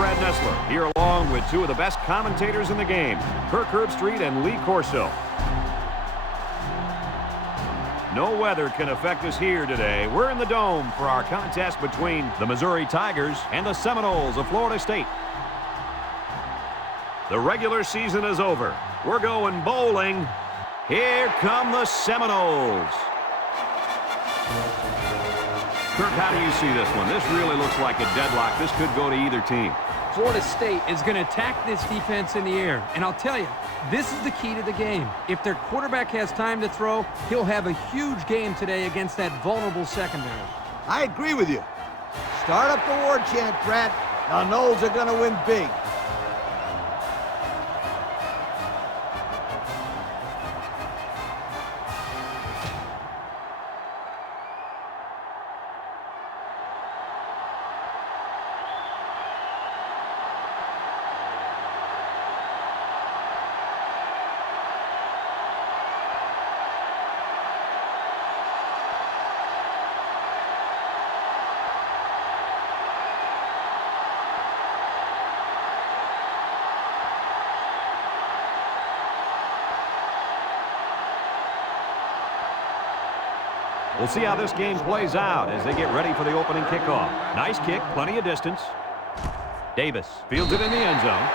Brad Nessler, here along with two of the best commentators in the game, Kirk Herbstreit and Lee Corso. No weather can affect us here today. We're in the Dome for our contest between the Missouri Tigers and the Seminoles of Florida State. The regular season is over. We're going bowling. Here come the Seminoles. Kirk, how do you see this one? This really looks like a deadlock. This could go to either team. Florida State is going to attack this defense in the air. And I'll tell you, this is the key to the game. If their quarterback has time to throw, he'll have a huge game today against that vulnerable secondary. I agree with you. Start up the war chant, Brad. The Noles are going to win big. We'll see how this game plays out as they get ready for the opening kickoff. Nice kick, plenty of distance. Davis fields it in the end zone.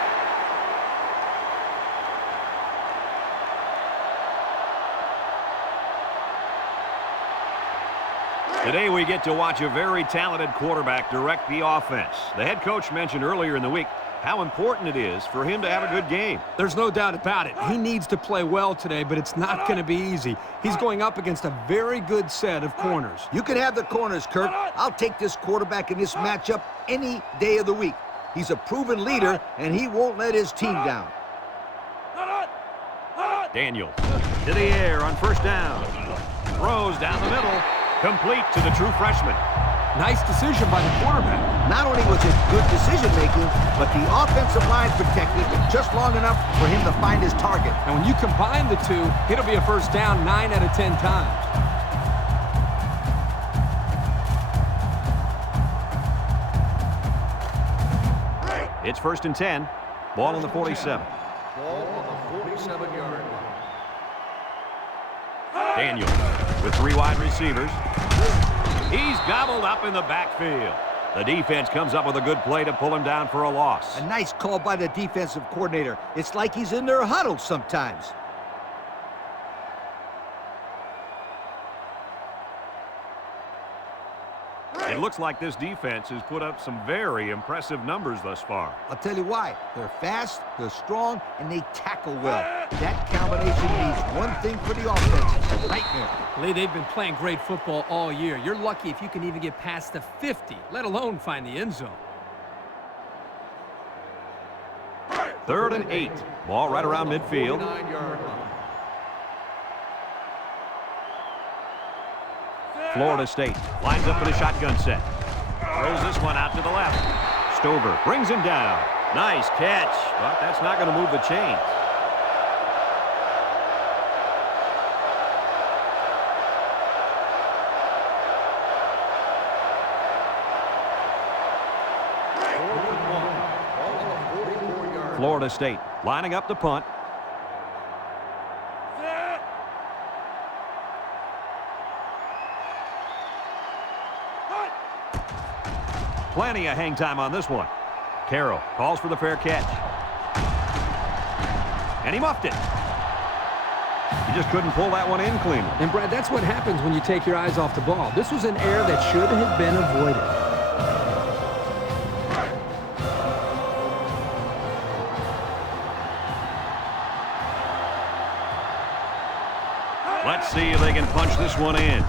Today we get to watch a very talented quarterback direct the offense. The head coach mentioned earlier in the week how important it is for him to have a good game. There's no doubt about it. He needs to play well today, but it's not going to be easy. He's going up against a very good set of corners. You can have the corners, Kirk. I'll take this quarterback in this matchup any day of the week. He's a proven leader, and he won't let his team down. Daniels to the air on first down. Throws down the middle. Complete to the true freshman. Nice decision by the quarterback. Not only was it good decision-making, but the offensive line protected just long enough for him to find his target. And when you combine the two, it'll be a first down 9 out of 10 times. It's 1st and 10. Ball on the 47. Ball on the 47-yard line. Daniels with 3 wide receivers. He's gobbled up in the backfield. The defense comes up with a good play to pull him down for a loss. A nice call by the defensive coordinator. It's like he's in their huddle sometimes. It looks like this defense has put up some very impressive numbers thus far. I'll tell you why. They're fast, they're strong, and they tackle well. That combination means one thing for the offense. It's a nightmare. Lee, they've been playing great football all year. You're lucky if you can even get past the 50, let alone find the end zone. 3rd and 8. Ball right around midfield. Florida State lines up in a shotgun set. Throws this one out to the left. Stover brings him down. Nice catch, but that's not going to move the chains. Florida State lining up the punt. Plenty of hang time on this one. Carroll calls for the fair catch. And he muffed it. He just couldn't pull that one in cleanly. And, Brad, that's what happens when you take your eyes off the ball. This was an error that should have been avoided. Let's see if they can punch this one in.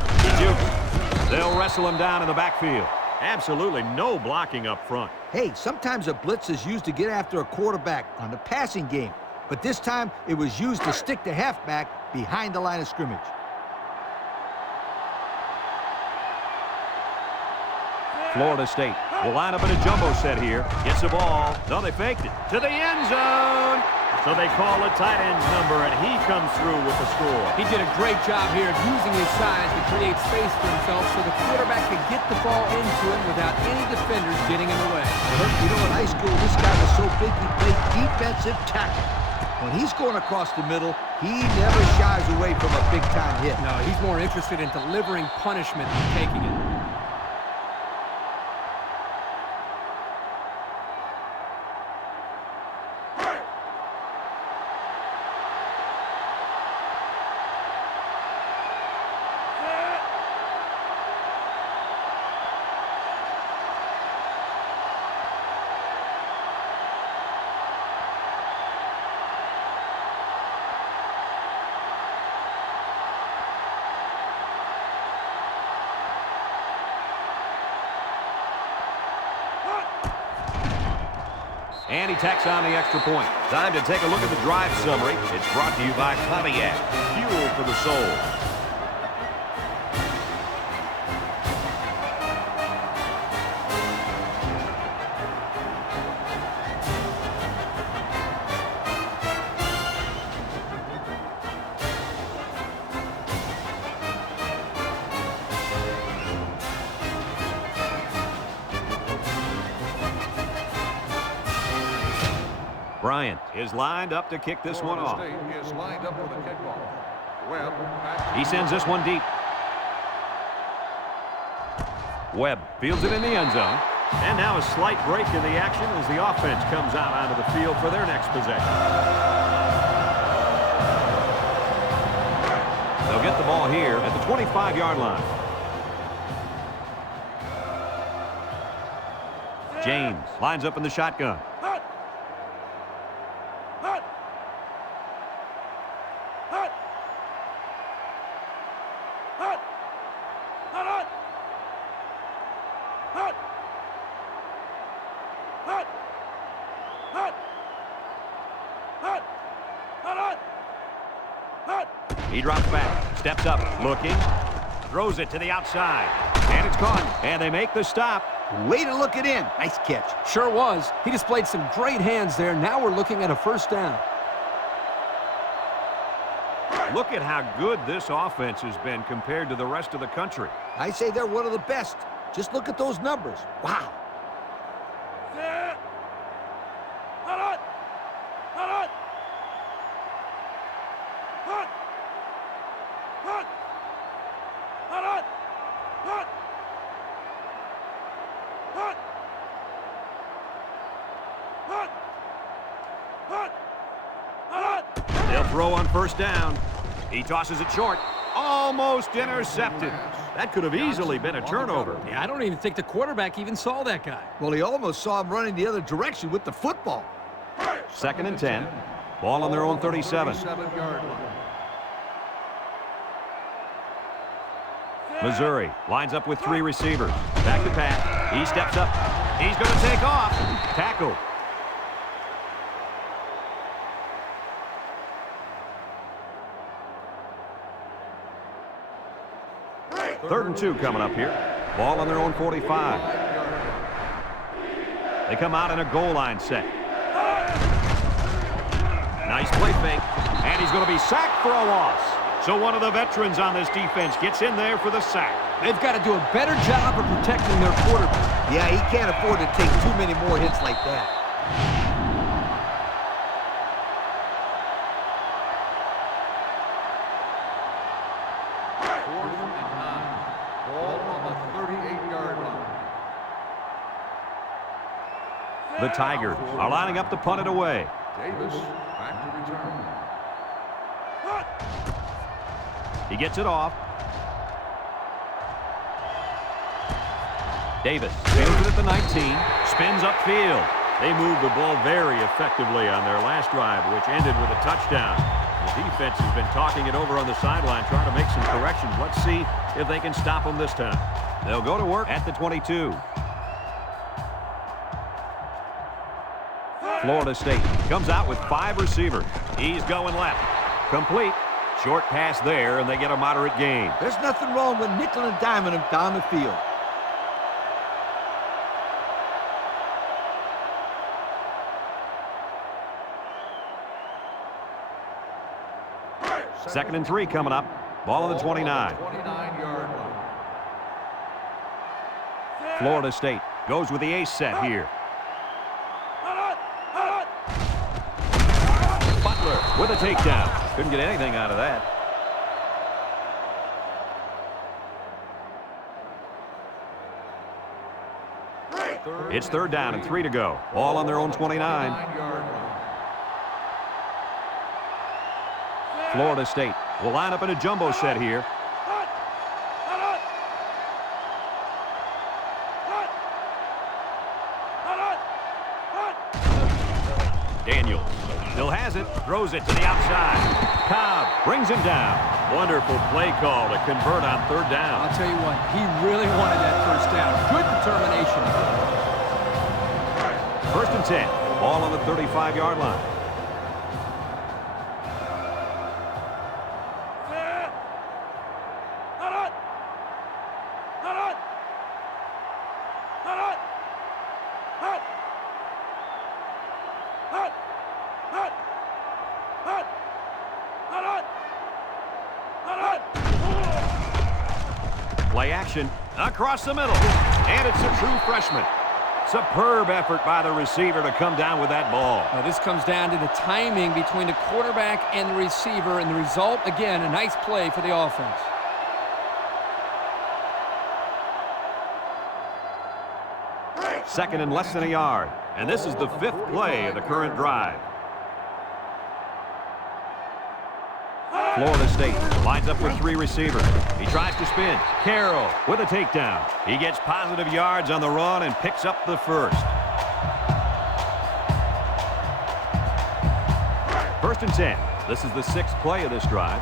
They'll wrestle him down in the backfield. Absolutely no blocking up front. Hey, sometimes a blitz is used to get after a quarterback on the passing game, but this time it was used to stick the halfback behind the line of scrimmage. Florida State will line up in a jumbo set here. Gets the ball. No, they faked it. To the end zone. So they call a tight end's number, and he comes through with the score. He did a great job here of using his size to create space for himself so the quarterback could get the ball into him without any defenders getting in the way. You know, in high school, this guy was so big he played defensive tackle. When he's going across the middle, he never shies away from a big-time hit. No, he's more interested in delivering punishment than taking it. And he tacks on the extra point. Time to take a look at the drive summary. It's brought to you by Pontiac. Fuel for the soul. Bryant is lined up to kick this one off. Is lined up for the kickoff. Webb. He sends this one deep. Webb fields it in the end zone. And now a slight break in the action as the offense comes out onto the field for their next possession. They'll get the ball here at the 25-yard line. James lines up in the shotgun. He drops back, steps up, looking, throws it to the outside, and it's caught, and they make the stop. Way to look it in. Nice catch. Sure was. He displayed some great hands there. Now we're looking at a first down. Look at how good this offense has been compared to the rest of the country. I say they're one of the best. Just look at those numbers. Wow. They'll throw on first down. He tosses it short. Almost intercepted. That could have easily been a turnover. Yeah, I don't even think the quarterback even saw that guy. Well, he almost saw him running the other direction with the football. 2nd and 10. Ball on their own 37. 37-yard line. Missouri lines up with 3 receivers. Back to pass. He steps up. He's going to take off. Tackle. Third and 2 coming up here. Ball on their own 45. They come out in a goal line set. Nice play fake. And he's going to be sacked for a loss. So one of the veterans on this defense gets in there for the sack. They've got to do a better job of protecting their quarterback. Yeah, he can't afford to take too many more hits like that. The Tigers are lining up to punt it away. Davis back to return. He gets it off. Davis fields it at the 19, spins upfield. They moved the ball very effectively on their last drive, which ended with a touchdown. The defense has been talking it over on the sideline, trying to make some corrections. Let's see if they can stop them this time. They'll go to work at the 22. Florida State comes out with 5 receivers. He's going left. Complete. Short pass there, and they get a moderate gain. There's nothing wrong with nickel and diming him down the field. 2nd and 3 coming up. Ball on the 29. 29-yard line. Florida State goes with the ace set here. Butler with a takedown. Couldn't get anything out of that. It's 3rd down and 3 to go. All on their own 29. 29-yard line. Florida State will line up in a jumbo set here. Daniels still has it, throws it to the outside. Cobb brings him down. Wonderful play call to convert on 3rd down. I'll tell you what, he really wanted that 1st down. Good determination. 1st and 10. Ball on the 35-yard line. Play action across the middle. And it's a true freshman. Superb effort by the receiver to come down with that ball. Now, this comes down to the timing between the quarterback and the receiver, and the result, again, a nice play for the offense. Second and less than a yard. And this is the 5th play of the current drive. Florida State lines up with 3 receivers. He tries to spin. Carroll with a takedown. He gets positive yards on the run and picks up the 1st. 1st and 10. This is the 6th play of this drive.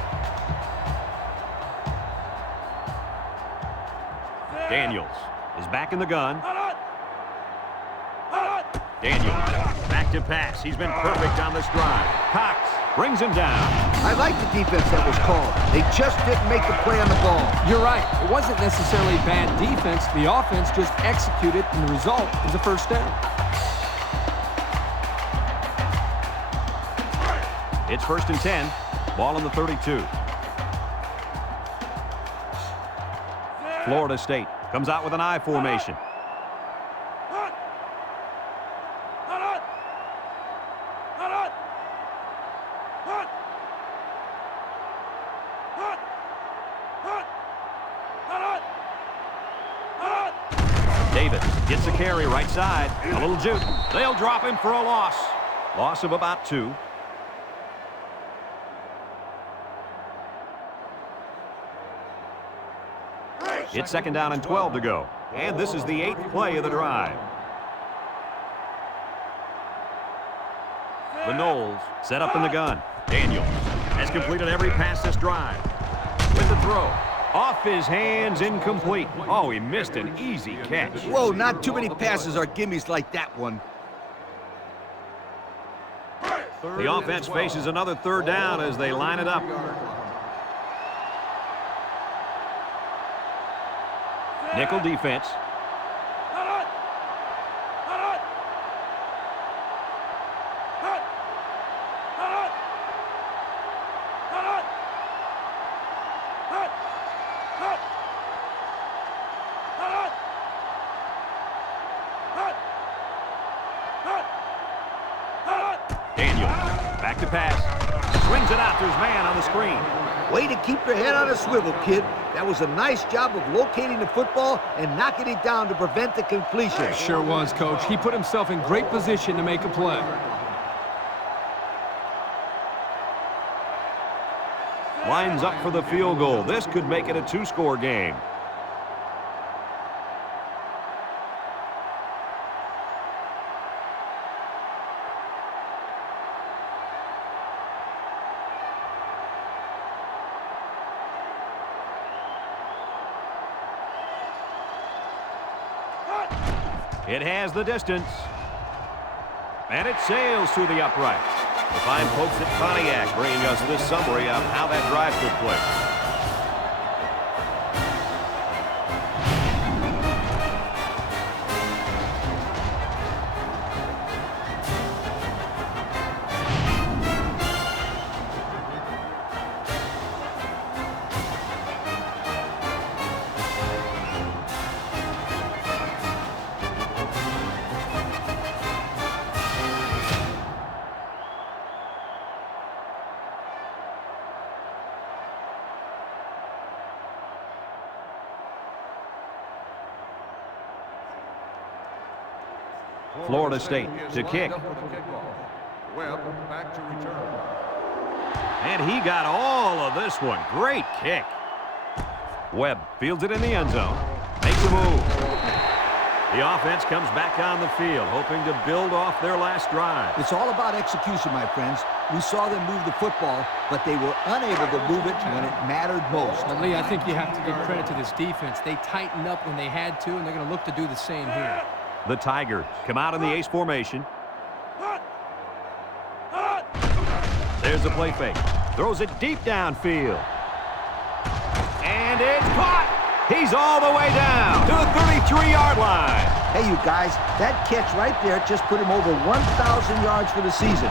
Daniels is back in the gun. Daniels back to pass. He's been perfect on this drive. Cox brings him down. I like the defense that was called. They just didn't make the play on the ball. You're right. It wasn't necessarily bad defense. The offense just executed, and the result is a 1st down. It's 1st and 10. Ball on the 32. Florida State comes out with an I formation. Davis gets the carry right side. A little juke. They'll drop him for a loss. Loss of about 2. It's 2nd down and 12 to go. And this is the 8th play of the drive. The Noles set up in the gun. Daniels has completed every pass this drive. With the throw. Off his hands, incomplete. Oh, he missed an easy catch. Whoa, not too many passes are gimmies like that one. The offense faces another 3rd down as they line it up. Nickel defense. Daniel back to pass. Swings it out to his man on the screen. Way to keep your head on a swivel, kid. That was a nice job of locating the football and knocking it down to prevent the completion. Sure was, Coach. He put himself in great position to make a play. Lines up for the field goal. This could make it a 2-score game. It has the distance. And it sails through the upright. The fine folks at Pontiac bringing us this summary of how that drive took place. Florida State to kick. Webb back to return. And he got all of this one. Great kick. Webb fields it in the end zone. Makes a move. The offense comes back on the field, hoping to build off their last drive. It's all about execution, my friends. We saw them move the football, but they were unable to move it when it mattered most. Well, Lee, I think you have to give credit to this defense. They tightened up when they had to, and they're going to look to do the same here. The Tigers come out in the ace formation. There's the play fake. Throws it deep downfield. And it's caught. He's all the way down to the 33-yard line. Hey, you guys, that catch right there just put him over 1,000 yards for the season.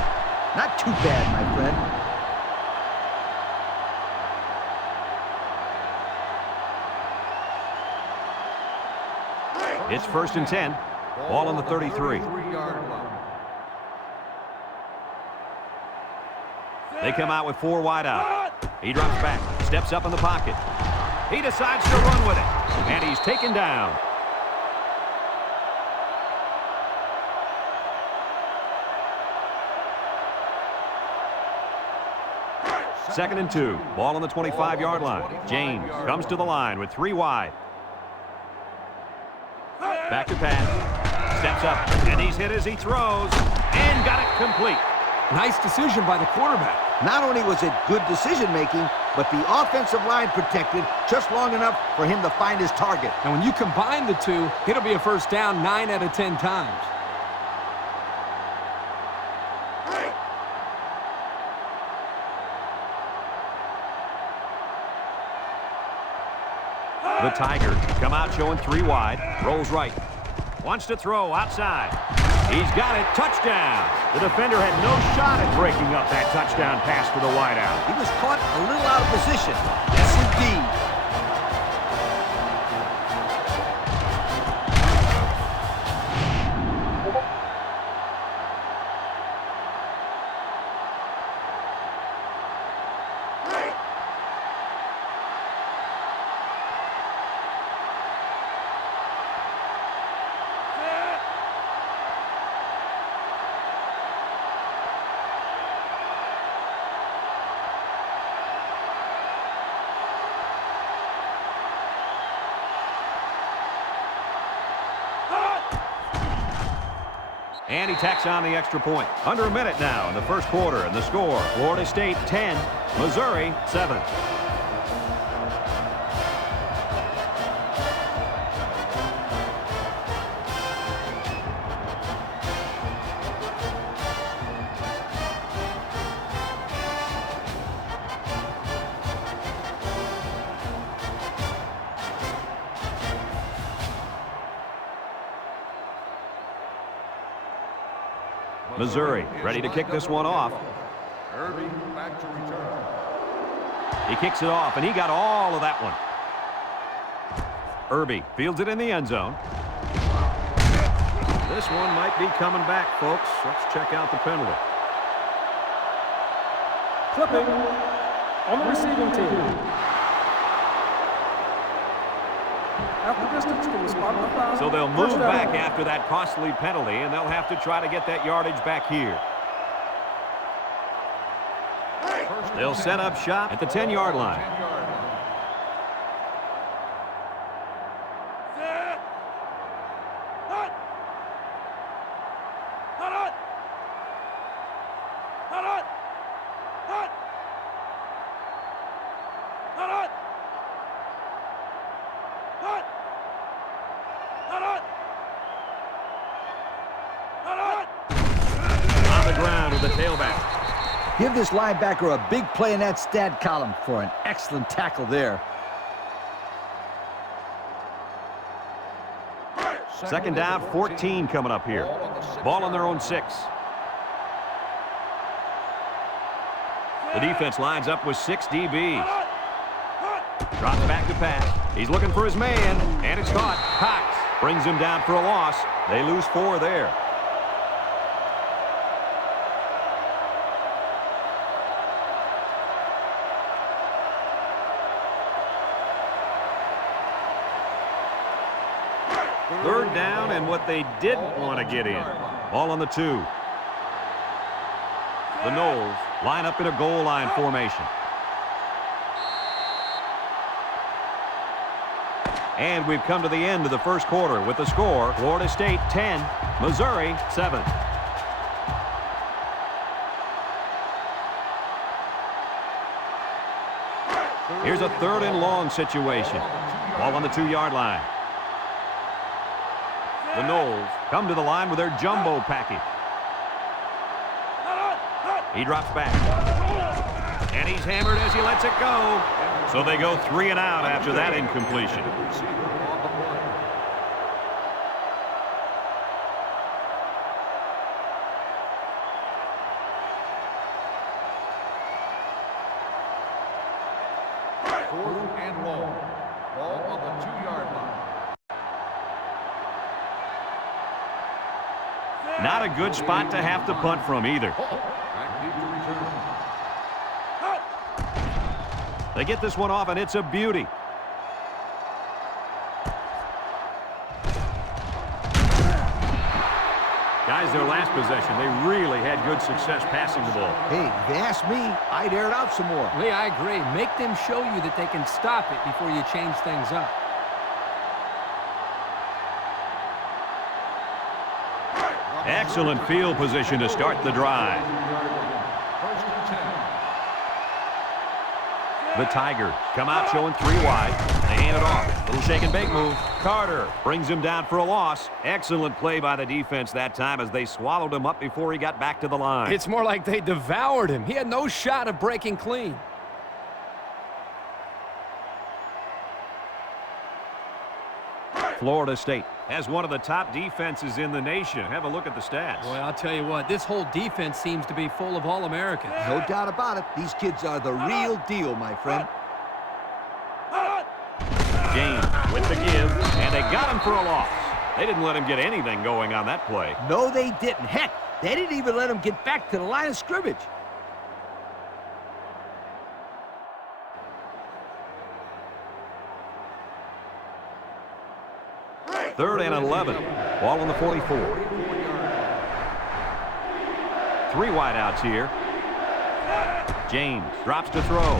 Not too bad, my friend. It's 1st and 10. Ball on the 33. They come out with 4 wide out. He drops back, steps up in the pocket. He decides to run with it, and he's taken down. Second and 2. Ball on the 25-yard line. James comes to the line with 3 wide. Back to pass. Steps up, and he's hit as he throws, and got it complete. Nice decision by the quarterback. Not only was it good decision-making, but the offensive line protected just long enough for him to find his target. And when you combine the two, it'll be a first down 9 out of 10 times. The Tigers come out showing 3 wide. Rolls right. Wants to throw outside. He's got it. Touchdown. The defender had no shot at breaking up that touchdown pass to the wideout. He was caught a little out of position. Yes, indeed. And he tacks on the extra point. Under a minute now in the first quarter, and the score, Florida State 10, Missouri 7. Missouri ready to kick this one off. Irby back to return. He kicks it off, and he got all of that one. Irby fields it in the end zone. This one might be coming back, folks. Let's check out the penalty. Clipping on the receiving team. After distance from the spot of the foul. So they'll move back after that costly penalty, and they'll have to try to get that yardage back here. They'll set up shop at the 10-yard line. On the ground with the tailback. Give this linebacker a big play in that stat column for an excellent tackle there. Second down, 14 coming up here. Ball on their own 6. The defense lines up with 6 DBs. Drops back to pass. He's looking for his man, and it's caught. Cox brings him down for a loss. They lose 4 there. Third down and what they didn't want to get in. Ball on the 2. The Noles line up in a goal line formation. And we've come to the end of the first quarter with the score, Florida State 10, Missouri 7. Here's a 3rd and long situation. Ball on the 2-yard line. The Noles come to the line with their jumbo package. He drops back. And he's hammered as he lets it go. So they go 3 and out after that incompletion. Fourth and long. Ball on the 2-yard line. Not a good spot to have to punt from either. Back deep to return. They get this one off, and it's a beauty. Guys, their last possession, they really had good success passing the ball. Hey, if you ask me, I'd air it out some more. Lee, I agree. Make them show you that they can stop it before you change things up. Excellent field position to start the drive. First and 10. The Tigers come out showing 3 wide. They hand it off. Little shake and bake move. Carter brings him down for a loss. Excellent play by the defense that time as they swallowed him up before he got back to the line. It's more like they devoured him. He had no shot of breaking clean. Florida State has one of the top defenses in the nation. Have a look at the stats. Boy, I'll tell you what, this whole defense seems to be full of All-Americans. No doubt about it. These kids are the real deal, my friend. James with the give, and they got him for a loss. They didn't let him get anything going on that play. No, they didn't. Heck, they didn't even let him get back to the line of scrimmage. Third and 11. Ball on the 44. 3 wideouts here. James drops to throw.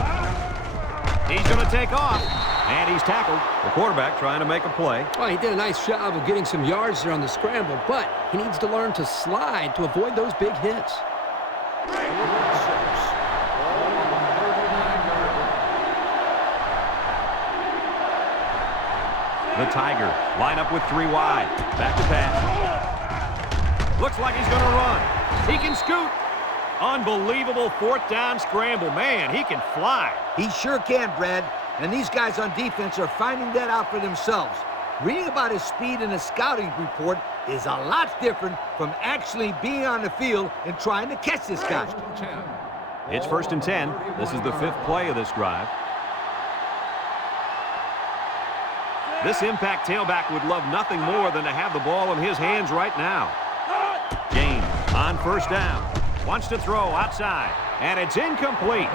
He's going to take off. And he's tackled. The quarterback trying to make a play. Well, he did a nice job of getting some yards there on the scramble, but he needs to learn to slide to avoid those big hits. The Tigers line up with 3 wide. Back to pass. Looks like he's going to run. He can scoot. Unbelievable 4th down scramble. Man, he can fly. He sure can, Brad. And these guys on defense are finding that out for themselves. Reading about his speed in a scouting report is a lot different from actually being on the field and trying to catch this guy. It's 1st and 10. This is the 5th play of this drive. This impact tailback would love nothing more than to have the ball in his hands right now. James on 1st down. Wants to throw outside. And it's incomplete.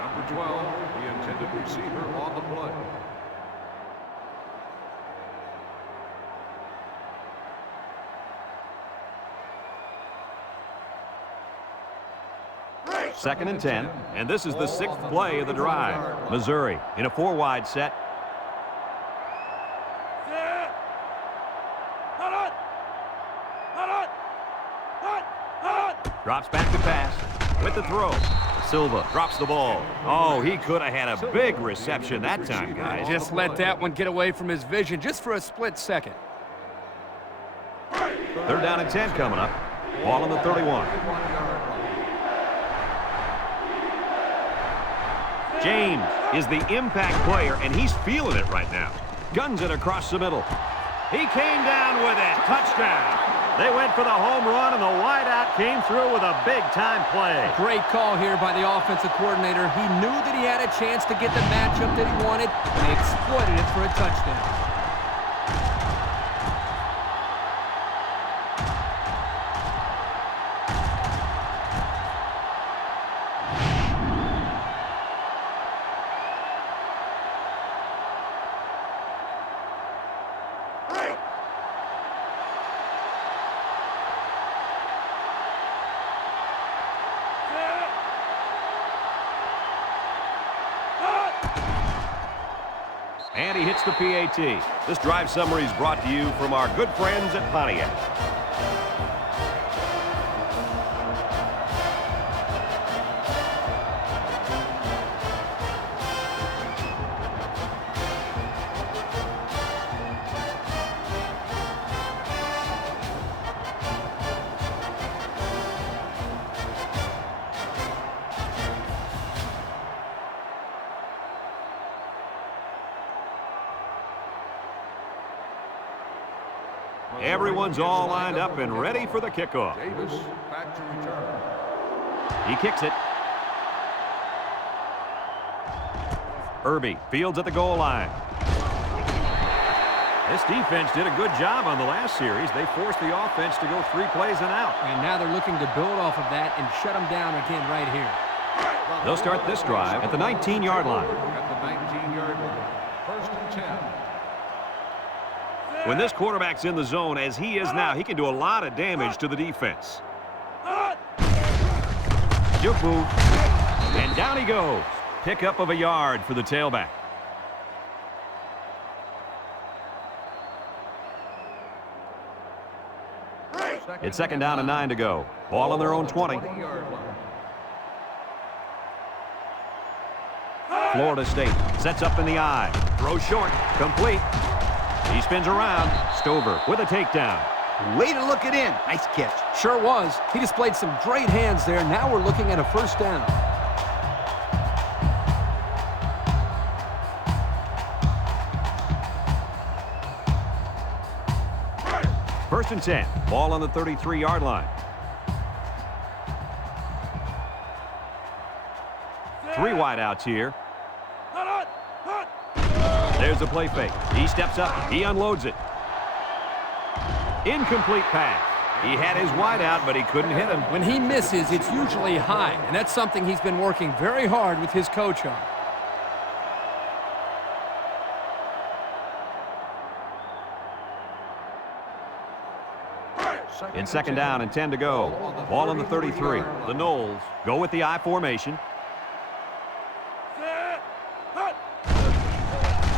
Number 12, the intended receiver on the play. Second and 10. And this is the 6th play of the drive. Missouri in a 4-wide set. Drops back to pass with the throw. Silva drops the ball. Oh, he could have had a big reception that time, guys. Just let that one get away from his vision just for a split second. 3rd down and 10 coming up. Ball on the 31. James is the impact player, and he's feeling it right now. Guns it across the middle. He came down with it. Touchdown. They went for the home run, and the wideout came through with a big-time play. Great call here by the offensive coordinator. He knew that he had a chance to get the matchup that he wanted, and he exploited it for a touchdown. gets the PAT. This drive summary is brought to you from our good friends at Pontiac. Everyone's all lined up and ready for the kickoff. Davis back to return. He kicks it. Irby fields at the goal line. This defense did a good job on the last series. They forced the offense to go 3 plays and out. And now they're looking to build off of that and shut them down again right here. They'll start this drive at the 19-yard line. At the 19-yard line. 1st and 10. When this quarterback's in the zone, as he is now, he can do a lot of damage to the defense. Juke move. And down he goes. Pickup of a yard for the tailback. It's 2nd down and 9 to go. Ball on their own 20. Florida State sets up in the eye. Throw short. Complete. He spins around. Stover with a takedown. Way to look it in. Nice catch. Sure was. He displayed some great hands there. Now we're looking at a 1st down. First and 10. Ball on the 33-yard line. 3 wideouts here. There's the play fake. He steps up. He unloads it. Incomplete pass. He had his wideout, but he couldn't hit him. When he misses, it's usually high, and that's something he's been working very hard with his coach on. It's 2nd down and 10 to go. Ball on the 33. The Noles go with the I formation.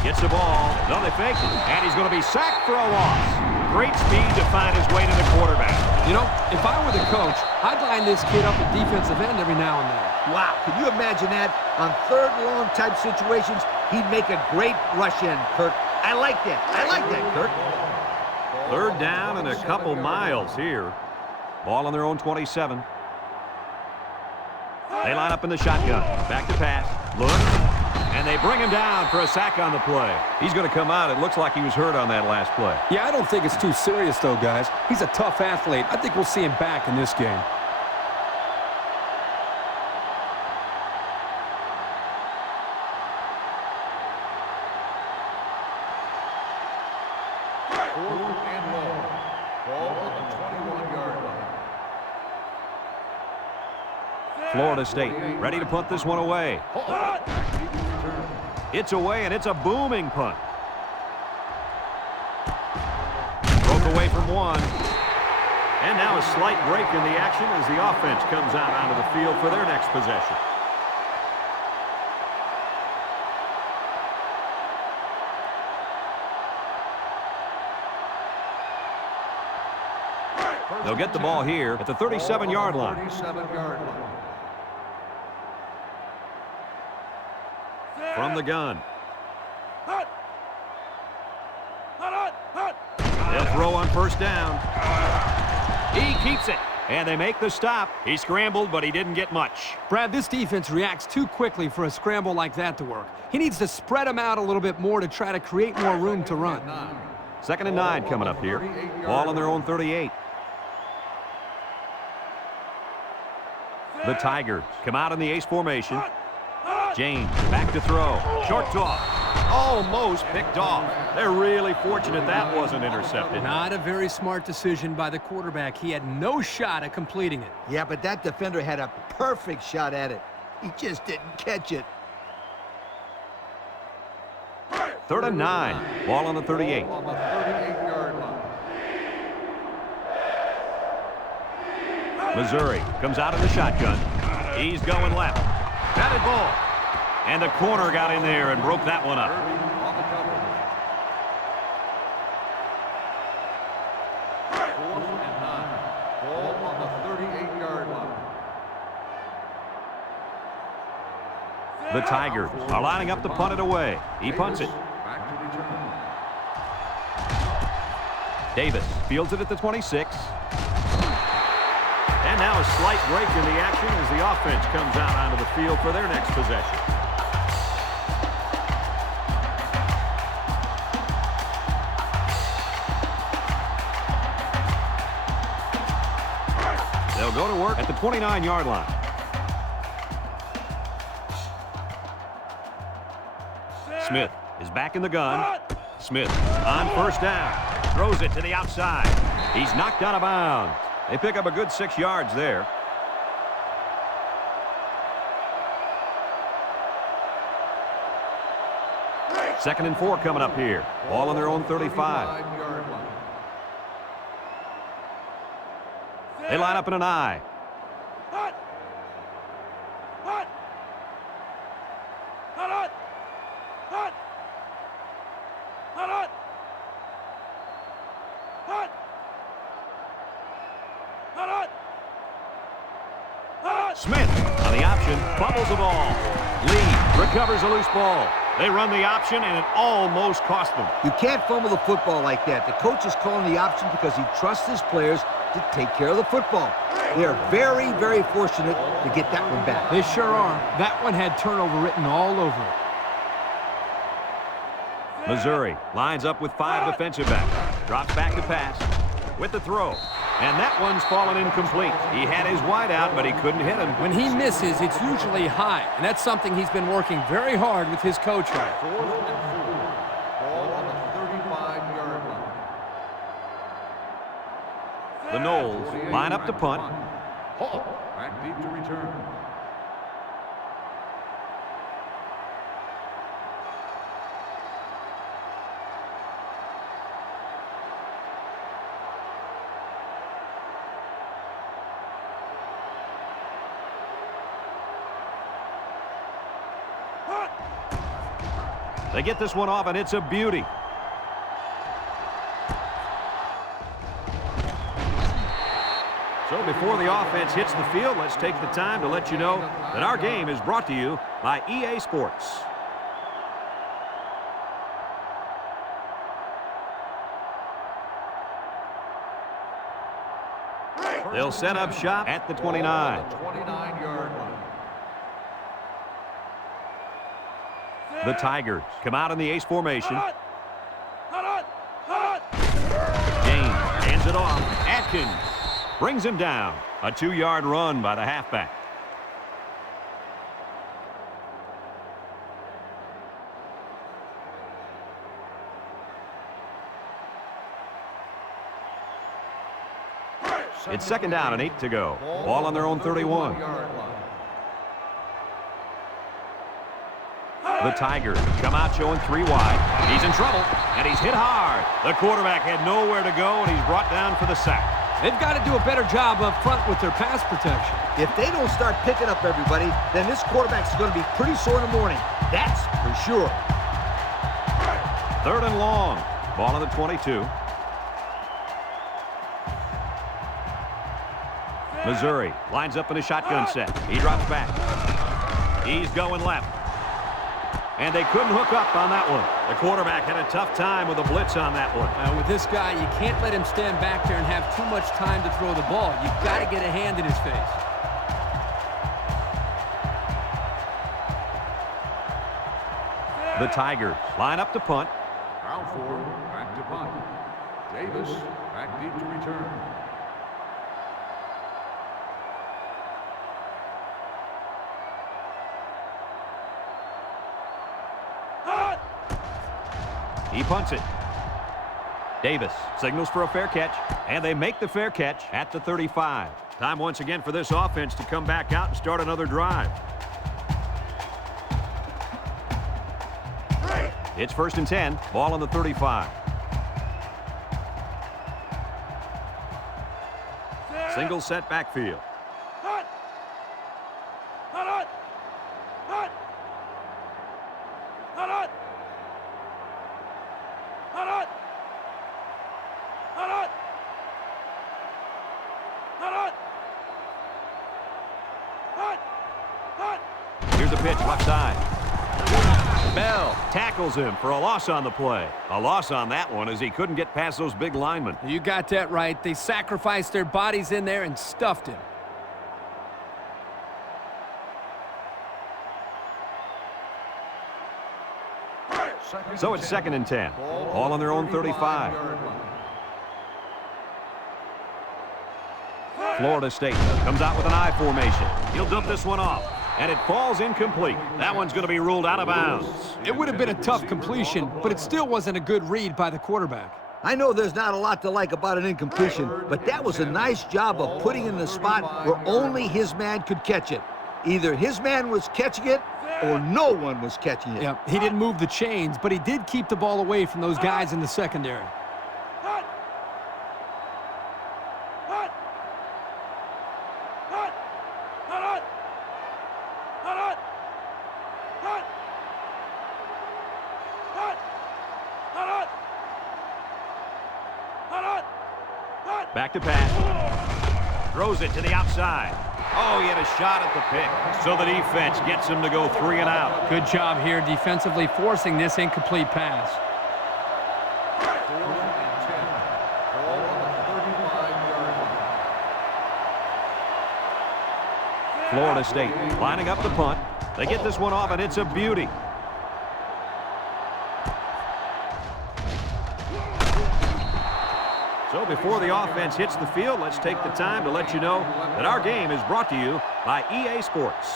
Gets the ball. No, they fake it. And he's going to be sacked for a loss. Great speed to find his way to the quarterback. You know, if I were the coach, I'd line this kid up at defensive end every now and then. Wow, can you imagine that? On 3rd and long type situations, he'd make a great rush in, Kirk. I like that. I like that, Kirk. 3rd down and a couple miles here. Ball on their own 27. They line up in the shotgun. Back to pass. Look. And they bring him down for a sack on the play. He's going to come out. It looks like he was hurt on that last play. Yeah, I don't think it's too serious, though, guys. He's a tough athlete. I think we'll see him back in this game. And long. Ball on the 21-yard line. Florida State ready to punt this one away. It's away, and it's a booming punt. Broke away from one. And now a slight break in the action as the offense comes out onto the field for their next possession. They'll get the ball here at the 37-yard line. 37-yard line. From the gun. They'll throw on 1st down. He keeps it. And they make the stop. He scrambled, but he didn't get much. Brad, this defense reacts too quickly for a scramble like that to work. He needs to spread them out a little bit more to try to create more room to run. 2nd and 9 coming up here. Ball on their own 38. The Tigers come out in the ace formation. James back to throw. Short toss. Almost picked off. They're really fortunate that wasn't intercepted. Not a very smart decision by the quarterback. He had no shot at completing it. Yeah, but that defender had a perfect shot at it. He just didn't catch it. 3rd and 9. Ball on the 38. On the 38-yard line. Missouri comes out of the shotgun. He's going left. Batted ball. And the corner got in there and broke that one up. On the cover. 4th and 9. Ball on the 38-yard line. The Tigers are lining up to punt it away. He punts it. Back to return. Davis fields it at the 26. And now a slight break in the action as the offense comes out onto the field for their next possession. They'll go to work at the 29-yard line. Smith is back in the gun. Smith on first down. Throws it to the outside. He's knocked out of bounds. They pick up a good 6 yards there. Second and 4 coming up here. Ball on their own 35. They line up in an I. Smith on the option, fumbles the ball. Lee recovers a loose ball. They run the option, and it almost cost them. You can't fumble the football like that. The coach is calling the option because he trusts his players to take care of the football. They are very, very fortunate to get that one back. They sure are. That one had turnover written all over it. Missouri lines up with 5 defensive backs. Drops back to pass with the throw. And that one's fallen incomplete. He had his wide out, but he couldn't hit him. When he misses, it's usually high, and that's something he's been working very hard with his coach on. 4th and 4. Ball on the 35-yard line. The Noles line up to punt. Hall back deep to return. They get this one off, and it's a beauty. So before the offense hits the field, let's take the time to let you know that our game is brought to you by EA Sports. They'll set up shop at the 29. 29-yard line. The Tigers come out in the ace formation. James hands it off. Atkins brings him down. A 2-yard run by the halfback. It's second down and 8 to go. Ball on their own 31. The Tigers come out showing 3 wide. He's in trouble, and he's hit hard. The quarterback had nowhere to go, and he's brought down for the sack. They've got to do a better job up front with their pass protection. If they don't start picking up everybody, then this quarterback's going to be pretty sore in the morning. That's for sure. Third and long. Ball on the 22. Missouri lines up in a shotgun set. He drops back. He's going left. And they couldn't hook up on that one. The quarterback had a tough time with a blitz on that one. With this guy, you can't let him stand back there and have too much time to throw the ball. You've got to get a hand in his face. The Tigers line up to punt. Alford back to punt. Davis back deep to return. He punts it. Davis signals for a fair catch, and they make the fair catch at the 35. Time once again for this offense to come back out and start another drive. It's first and 10. Ball on the 35. Single set backfield. Here's a pitch, left side. Bell tackles him for a loss on the play. A loss on that one as he couldn't get past those big linemen. You got that right. They sacrificed their bodies in there and stuffed him. So it's 2nd and 10. All on their own 35. Florida State comes out with an I formation. He'll dump this one off, and it falls incomplete. That one's going to be ruled out of bounds. It would have been a tough completion, but it still wasn't a good read by the quarterback. I know there's not a lot to like about an incompletion, but that was a nice job of putting it in the spot where only his man could catch it. Either his man was catching it or no one was catching it. Yeah, he didn't move the chains, but he did keep the ball away from those guys in the secondary. Back to pass. Throws it to the outside. Oh, he had a shot at the pick. So the defense gets him to go 3 and out. Good job here defensively forcing this incomplete pass. 4th and 10. Ball on the 35-yard line. Florida State lining up the punt. They get this one off, and it's a beauty. So before the offense hits the field, let's take the time to let you know that our game is brought to you by EA Sports.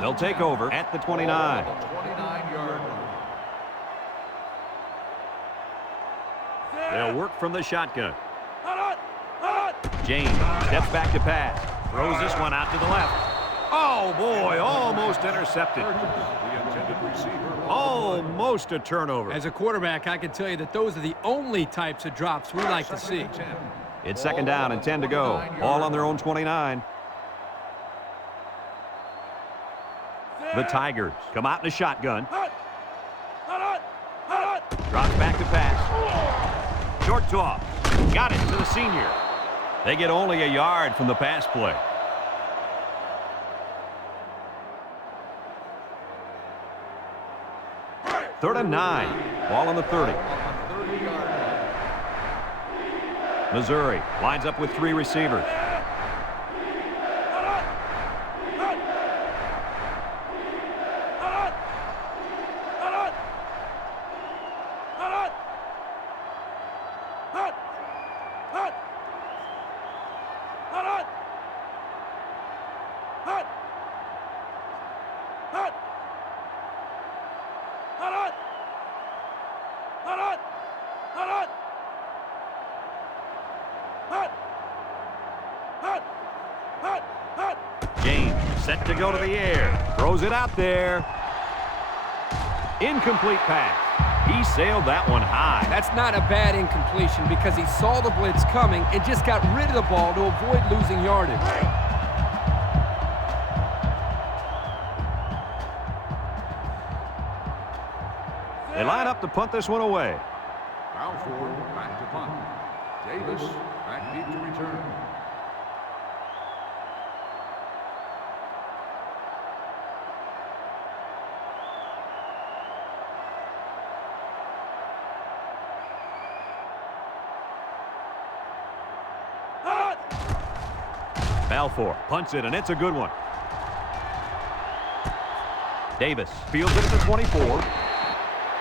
They'll take over at the 29. 29-yard line. They'll work from the shotgun. James steps back to pass. Throws this one out to the left. Oh, boy, almost intercepted. The intended receiver. Almost a turnover. As a quarterback, I can tell you that those are the only types of drops we like to see. It's 2nd down and 10 to go. All on their own 29. The Tigers come out in a shotgun. Drops back to pass. Short toss. Got it to the senior. They get only a yard from the pass play. Third and 9. Ball on the 30. Missouri lines up with 3 receivers. James set to go to the air. Throws it out there. Incomplete pass. He sailed that one high. That's not a bad incompletion because he saw the blitz coming and just got rid of the ball to avoid losing yardage. They line up to punt this one away. Balfour back to punt. Davis back deep to return. Balfour punts it, and it's a good one. Davis fields it at the 24.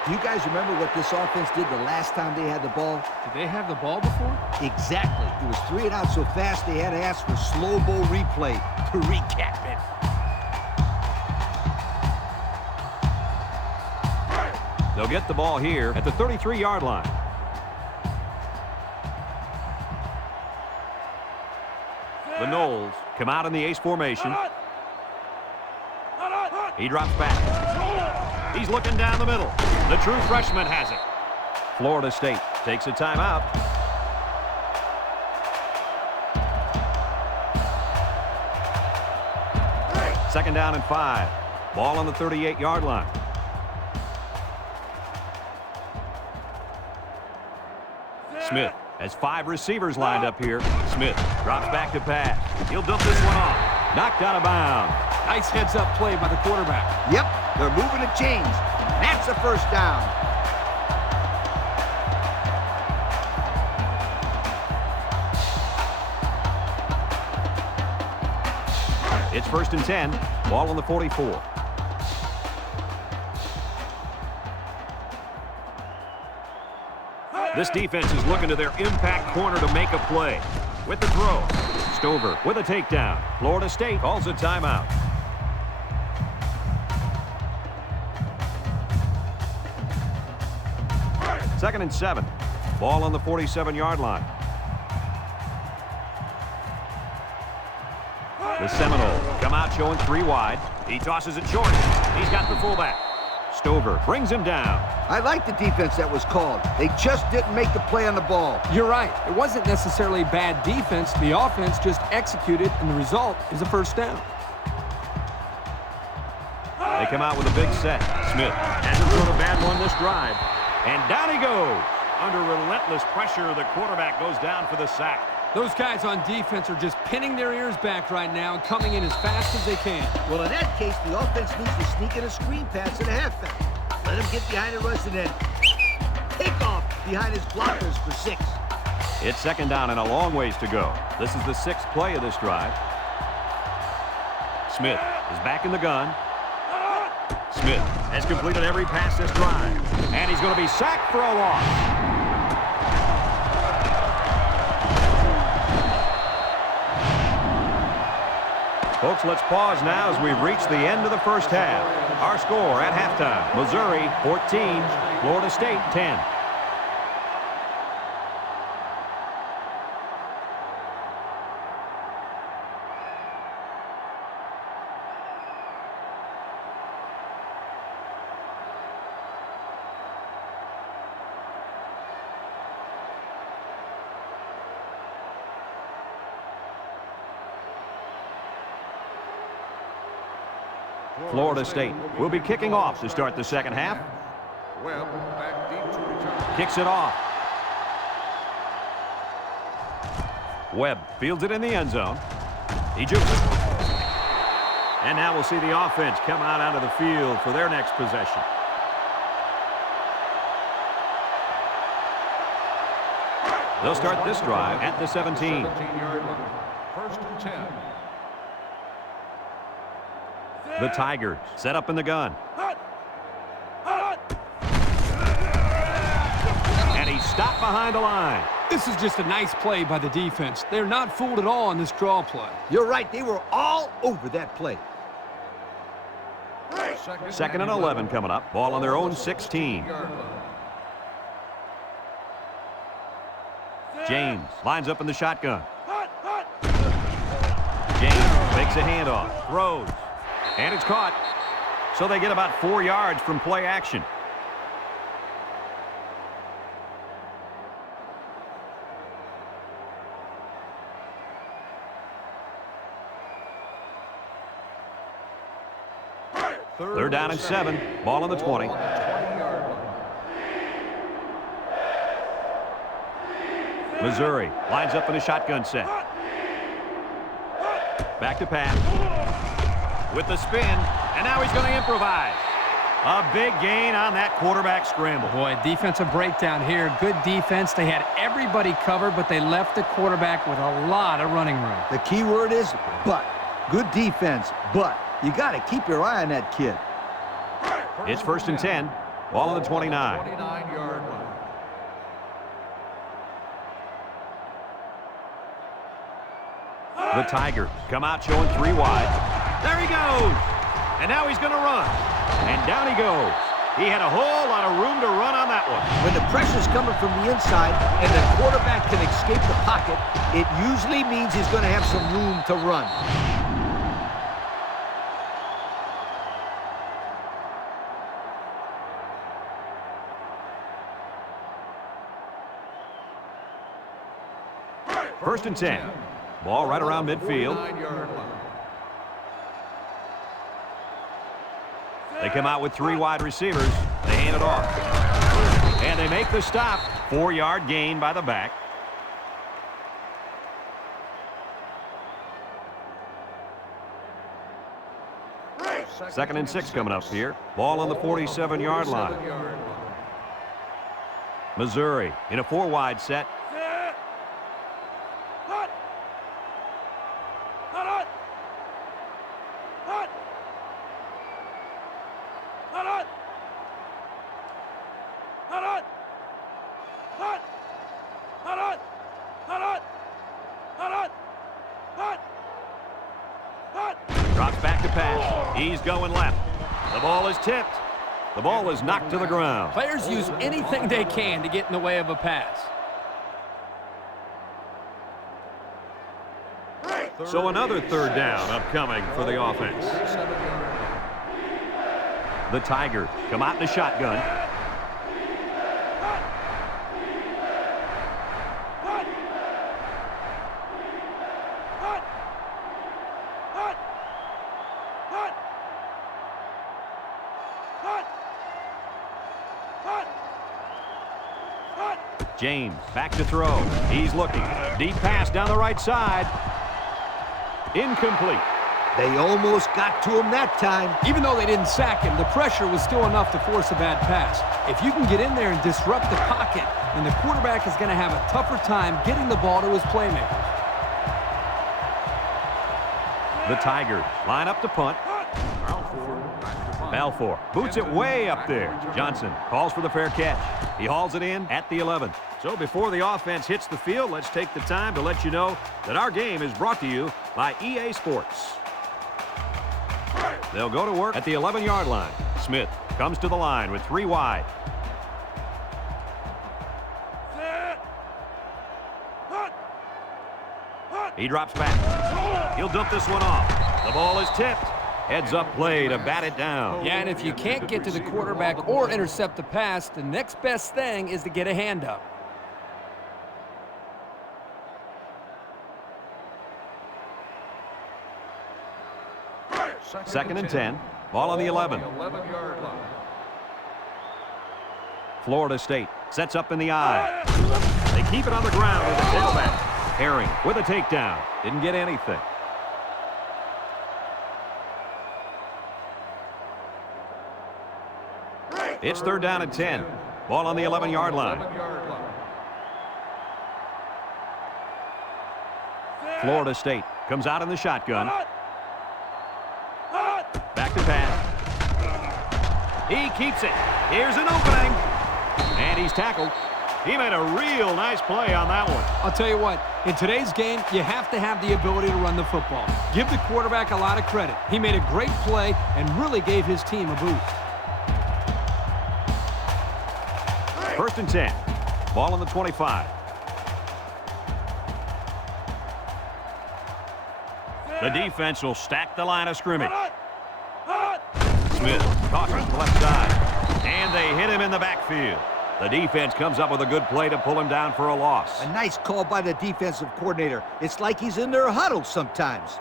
Do you guys remember what this offense did the last time they had the ball? Did they have the ball before? Exactly. It was 3 and out so fast they had to ask for slow-mo replay to recap it. They'll get the ball here at the 33-yard line. The Knowles come out in the ace formation. He drops back. He's looking down the middle. The true freshman has it. Florida State takes a timeout. Second down and 5. Ball on the 38-yard line. Smith has 5 receivers lined up here. Smith drops back to pass. He'll dump this one off. Knocked out of bounds. Nice heads-up play by the quarterback. Yep, they're moving the chains. That's a first down. It's 1st and 10. Ball on the 44. This defense is looking to their impact corner to make a play. With the throw. Stover with a takedown. Florida State calls a timeout. Second and 7. Ball on the 47-yard line. The Seminoles come out showing 3 wide. He tosses it short. He's got the fullback. Stover brings him down. I like the defense that was called. They just didn't make the play on the ball. You're right. It wasn't necessarily bad defense. The offense just executed, and the result is a first down. They come out with a big set. Smith hasn't thrown a bad one this drive. And down he goes. Under relentless pressure, the quarterback goes down for the sack. Those guys on defense are just pinning their ears back right now and coming in as fast as they can. Well, in that case, the offense needs to sneak in a screen pass at a halfback. Let him get behind the rush and then take off behind his blockers for 6. It's 2nd down and a long ways to go. This is the 6th play of this drive. Smith is back in the gun. Smith has completed every pass this drive. And he's going to be sacked for a loss. Folks, let's pause now as we've reached the end of the first half. Our score at halftime, Missouri 14, Florida State 10. Florida State will be kicking off to start the second half. Webb back deep to return. Kicks it off. Webb fields it in the end zone. He jukes it. And now we'll see the offense come out onto the field for their next possession. They'll start this drive at the 17. 17-yard line. 1st and 10. The Tigers set up in the gun. And he's stopped behind the line. This is just a nice play by the defense. They're not fooled at all on this draw play. You're right. They were all over that play. 2nd and 11 coming up. Ball on their own 16. James lines up in the shotgun. James makes a handoff. Throws. And it's caught. So they get about 4 yards from play action. They're down at 7. Ball on the 20. Missouri lines up in a shotgun set. Back to pass. With the spin, and now he's going to improvise. A big gain on that quarterback scramble. Boy, defensive breakdown here. Good defense. They had everybody covered, but they left the quarterback with a lot of running room. The key word is but. Good defense, but. You got to keep your eye on that kid. It's 1st and 10. Ball on the 29. 29-yard line. The Tigers come out showing 3 wide. There he goes. And now he's going to run. And down he goes. He had a whole lot of room to run on that one. When the pressure's coming from the inside and the quarterback can escape the pocket, it usually means he's going to have some room to run. First and 10. Ball right around midfield. 9-yard line. They come out with 3 wide receivers. They hand it off. And they make the stop 4-yard gain by the back. Second and 6 coming up here. Ball on the 47-yard line. Missouri in a 4-wide set. Drops back to pass. He's going left. The ball is tipped. The ball is knocked to the ground. Players use anything they can to get in the way of a pass. So another third down upcoming for the offense. The Tigers come out in a shotgun. James back to throw. He's looking. Deep pass down the right side. Incomplete. They almost got to him that time. Even though they didn't sack him, the pressure was still enough to force a bad pass. If you can get in there and disrupt the pocket, then the quarterback is going to have a tougher time getting the ball to his playmakers. The Tigers line up to punt. Balfour boots it way up there. Johnson calls for the fair catch. He hauls it in at the 11. So before the offense hits the field, let's take the time to let you know that our game is brought to you by EA Sports. They'll go to work at the 11-yard line. Smith comes to the line with 3 wide. He drops back. He'll dump this one off. The ball is tipped. Heads up play to bat it down. Yeah, and if you can't get to the quarterback or intercept the pass, the next best thing is to get a hand up. Second and 10. Ball on the 11. Florida State sets up in the eye. They keep it on the ground with a tailback. Herring with a takedown. Didn't get anything. It's third down and 10. Ball on the 11-yard line. Florida State comes out in the shotgun. Back to pass. He keeps it. Here's an opening. And he's tackled. He made a real nice play on that one. I'll tell you what, in today's game, you have to have the ability to run the football. Give the quarterback a lot of credit. He made a great play and really gave his team a boost. First and 10. Ball on the 25. The defense will stack the line of scrimmage. Smith tosses to the left side. And they hit him in the backfield. The defense comes up with a good play to pull him down for a loss. A nice call by the defensive coordinator. It's like he's in their huddle sometimes.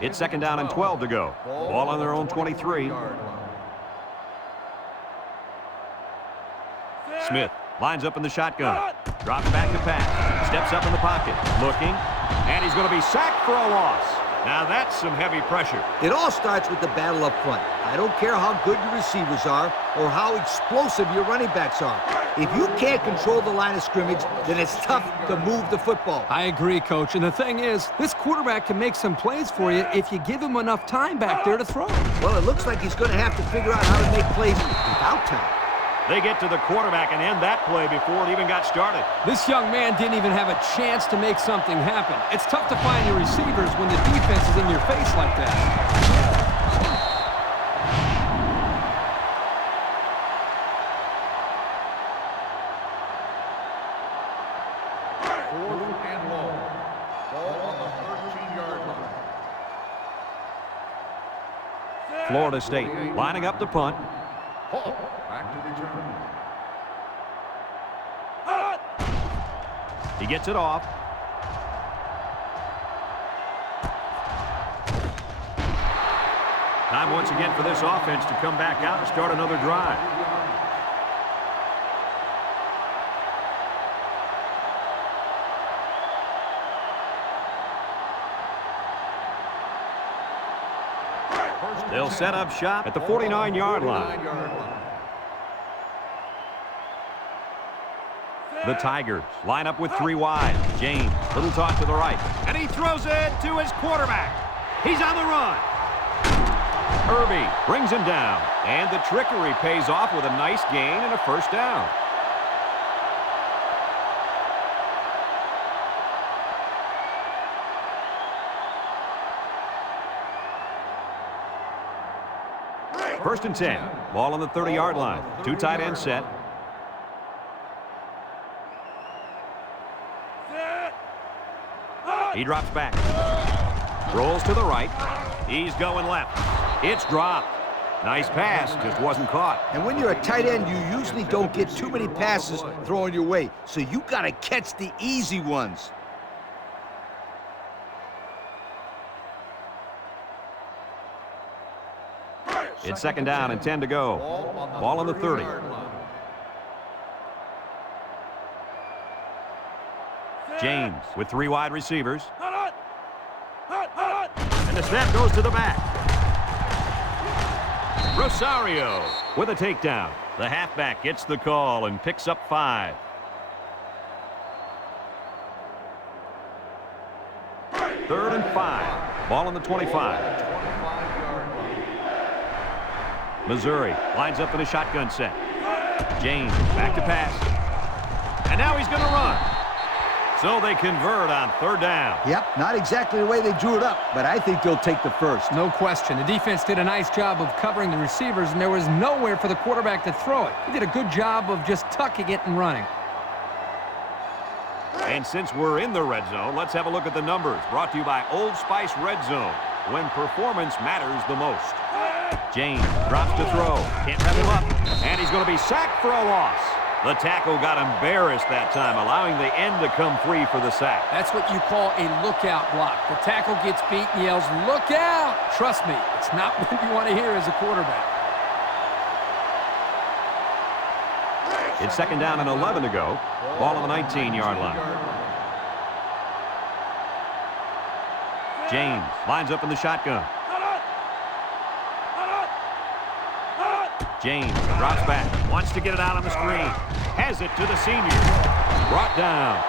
It's second down and 12 to go. Ball on their own 23. Smith lines up in the shotgun. Drops back to pass. Steps up in the pocket. Looking. And he's going to be sacked for a loss. Now that's some heavy pressure. It all starts with the battle up front. I don't care how good your receivers are or how explosive your running backs are. If you can't control the line of scrimmage, then it's tough to move the football. I agree, Coach. And the thing is, this quarterback can make some plays for you if you give him enough time back there to throw. Well, it looks like he's going to have to figure out how to make plays without time. They get to the quarterback and end that play before it even got started. This young man didn't even have a chance to make something happen. It's tough to find your receivers when the defense is in your face like that. Fourth and long. Ball on the 13-yard line. Florida State lining up to punt. Back to return. He gets it off. Time once again for this offense to come back out and start another drive. They'll set up shop at the 49-yard line. The Tigers line up with 3 wide. James, little toss to the right. And he throws it to his quarterback. He's on the run. Irby brings him down. And the trickery pays off with a nice gain and a first down. First and 10. Ball on the 30-yard line. 2 tight end set. He drops back. Rolls to the right. He's going left. It's dropped. Nice pass, just wasn't caught. And when you're a tight end, you usually don't get too many passes thrown your way. So you got to catch the easy ones. It's second down and 10 to go. Ball on the 30. James with 3 wide receivers. And the snap goes to the back. Rosario with a takedown. The halfback gets the call and picks up 5. Third and 5. Ball on the 25. Missouri lines up in a shotgun set. James back to pass. And now he's going to run. So they convert on third down. Yep, not exactly the way they drew it up, but I think they'll take the first. No question. The defense did a nice job of covering the receivers, and there was nowhere for the quarterback to throw it. He did a good job of just tucking it and running. And since we're in the red zone, let's have a look at the numbers. Brought to you by Old Spice Red Zone, when performance matters the most. James drops to throw. Can't wrap him up. And he's going to be sacked for a loss. The tackle got embarrassed that time, allowing the end to come free for the sack. That's what you call a lookout block. The tackle gets beat and yells, "Look out!" Trust me, it's not what you want to hear as a quarterback. It's second down and 11 to go. Ball on the 19-yard line. James lines up in the shotgun. James drops back, wants to get it out on the screen. Has it to the senior. Brought down.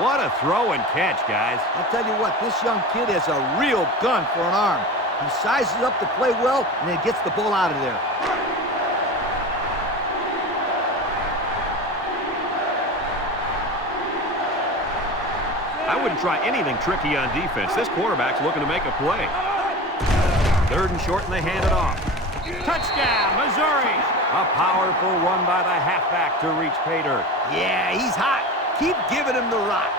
What a throw and catch, guys. I'll tell you what, this young kid has a real gun for an arm. He sizes up to play well and then gets the ball out of there. I wouldn't try anything tricky on defense. This quarterback's looking to make a play. Third and short, and they hand it off. Touchdown, Missouri! A powerful run by the halfback to reach pay dirt. Yeah, he's hot. Keep giving him the rock.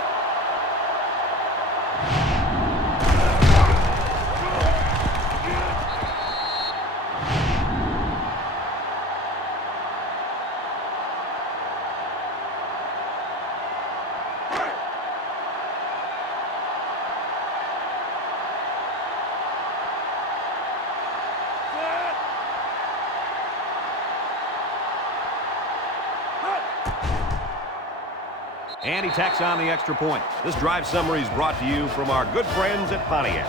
And he tacks on the extra point. This drive summary is brought to you from our good friends at Pontiac.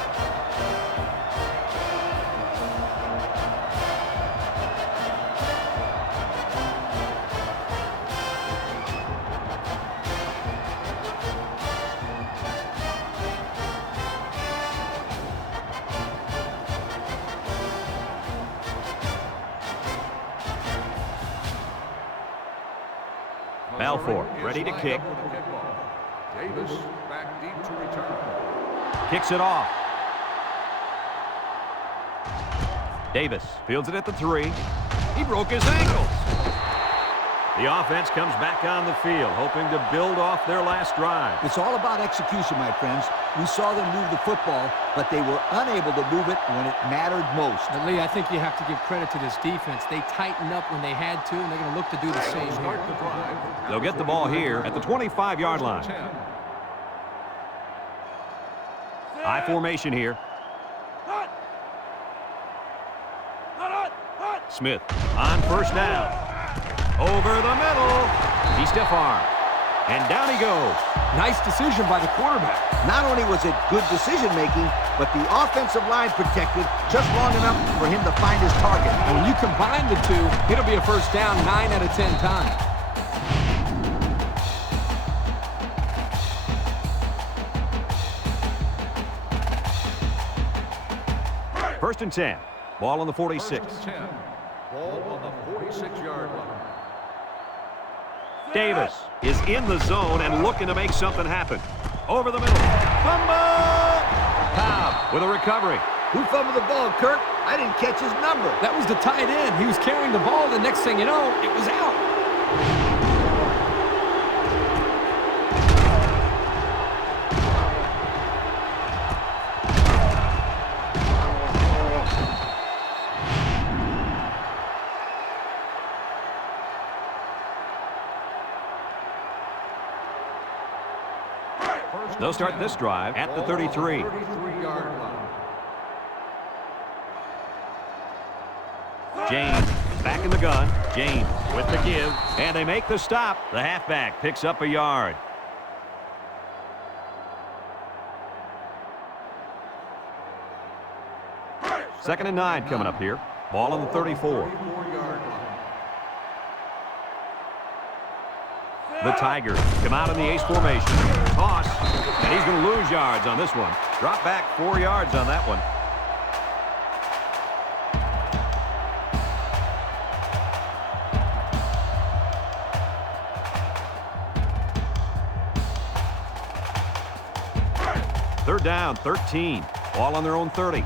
Balfour ready to kick. Davis back deep to return. Kicks it off. Davis fields it at the 3. He broke his ankles. The offense comes back on the field, hoping to build off their last drive. It's all about execution, my friends. We saw them move the football, but they were unable to move it when it mattered most. But Lee, I think you have to give credit to this defense. They tightened up when they had to, and they're going to look to do the same here. They'll get the ball here at the 25-yard line. I formation here. Smith on first down. Over the middle. He stiff-armed. And down he goes. Nice decision by the quarterback. Not only was it good decision-making, but the offensive line protected just long enough for him to find his target. And when you combine the two, it'll be a first down 9 out of 10 times. First and 10. Ball on the 46. First and 10. Ball on the 46-yard line. Davis is in the zone and looking to make something happen. Over the middle. Fumble! Cobb with a recovery. Who fumbled the ball, Kirk? I didn't catch his number. That was the tight end. He was carrying the ball. The next thing you know, it was out. They'll start this drive at the 33. 33-yard line. James is back in the gun. James with the give. And they make the stop. The halfback picks up a yard. Second and 9 coming up here. Ball on the 34. 34-yard line. The Tigers come out in the ace formation. Toss. And he's going to lose yards on this one. Drop back 4 yards on that one. Third down, 13. Ball on their own 30.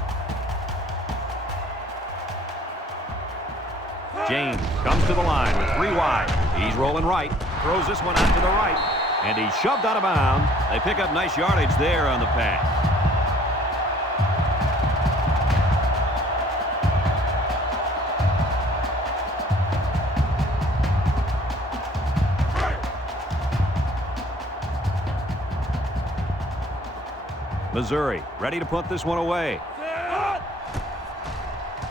James comes to the line with 3 wide. He's rolling right. Throws this one out to the right. And he's shoved out of bounds. They pick up nice yardage there on the pass. Missouri ready to punt this one away.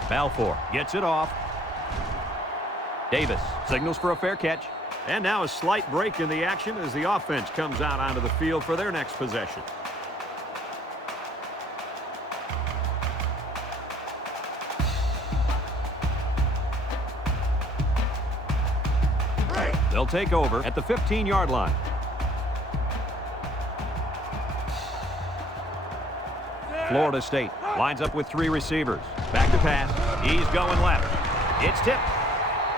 Balfour gets it off. Davis signals for a fair catch. And now a slight break in the action as the offense comes out onto the field for their next possession. They'll take over at the 15-yard line. Florida State lines up with 3 receivers. Back to pass. He's going left. It's tipped.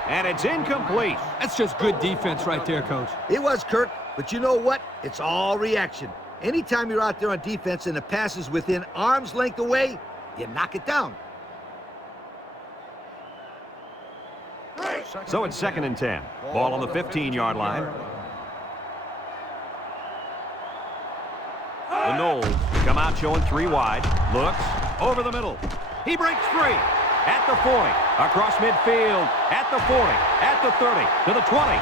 And it's incomplete. That's just good defense right there, Coach. It was, Kirk, but you know what? It's all reaction. Anytime you're out there on defense and the pass is within arm's length away, you knock it down. So it's second and 10. Ball on the 15-yard line. The Noles come out showing 3 wide. Looks over the middle. He breaks free. At the 40, across midfield, at the 40, at the 30, to the 20,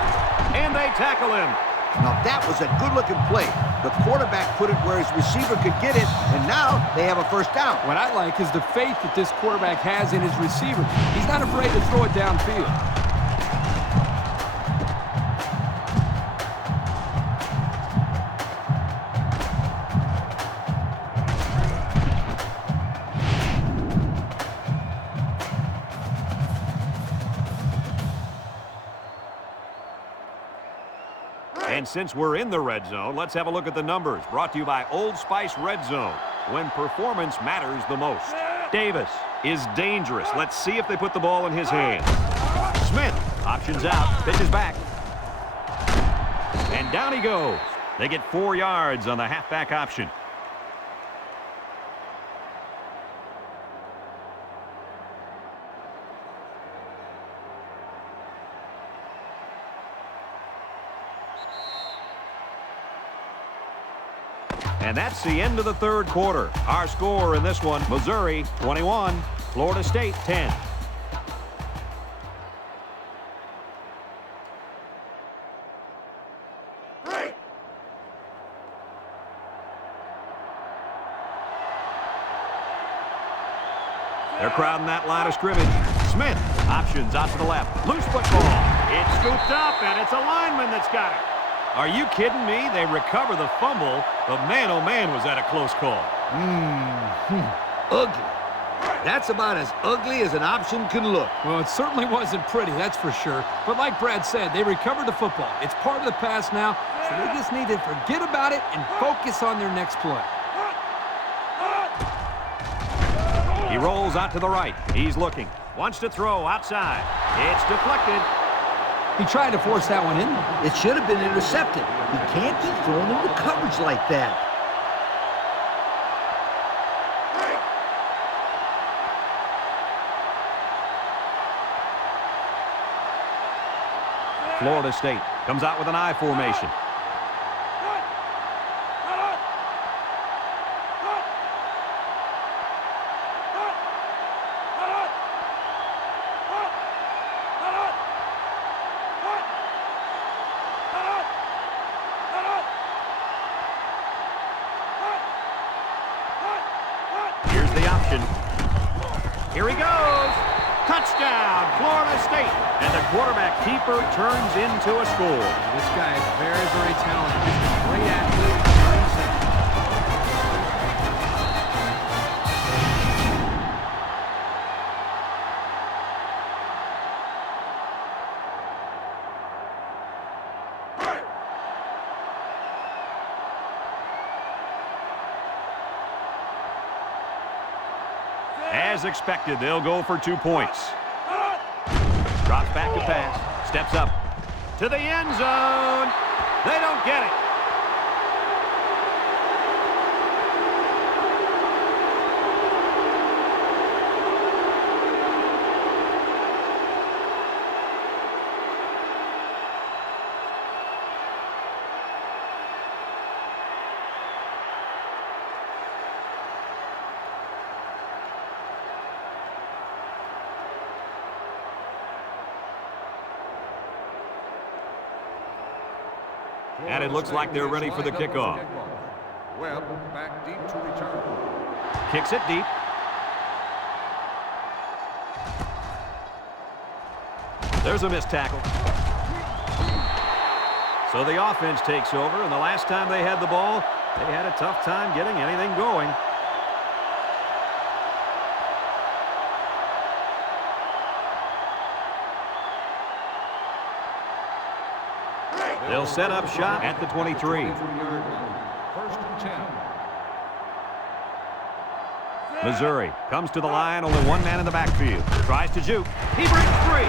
and they tackle him. Now, that was a good-looking play. The quarterback put it where his receiver could get it, and now they have a first down. What I like is the faith that this quarterback has in his receiver. He's not afraid to throw it downfield. And since we're in the red zone, let's have a look at the numbers. Brought to you by Old Spice Red Zone, when performance matters the most. Davis is dangerous. Let's see if they put the ball in his hands. Smith options out, pitches back. And down he goes. They get 4 yards on the halfback option. And that's the end of the third quarter. Our score in this one, Missouri 21, Florida State 10. They're crowding that line of scrimmage. Smith. Options out to the left. Loose football. It's scooped up, and it's a lineman that's got it. Are you kidding me? They recover the fumble, but man, oh man, was that a close call. Ugly. That's about as ugly as an option can look. Well, it certainly wasn't pretty, that's for sure. But like Brad said, they recovered the football. It's part of the past now, so they just need to forget about it and focus on their next play. He rolls out to the right. He's looking. Wants to throw outside. It's deflected. He tried to force that one in. It should have been intercepted. You can't be thrown into coverage like that. Florida State comes out with an I formation. Here's the option. Here he goes. Touchdown, Florida State. And the quarterback keeper turns into a score. This guy is very, very talented. He's a great athlete. Very simple. As expected, they'll go for 2 points. Drops back to pass. Steps up to the end zone. They don't get it. And it looks like they're ready for the kickoff. Webb back deep to return. Kicks it deep. There's a missed tackle. So the offense takes over, and the last time they had the ball, they had a tough time getting anything going. They'll set up shop at the 23. First and 10. Missouri comes to the line, only one man in the backfield. Tries to juke. He breaks free,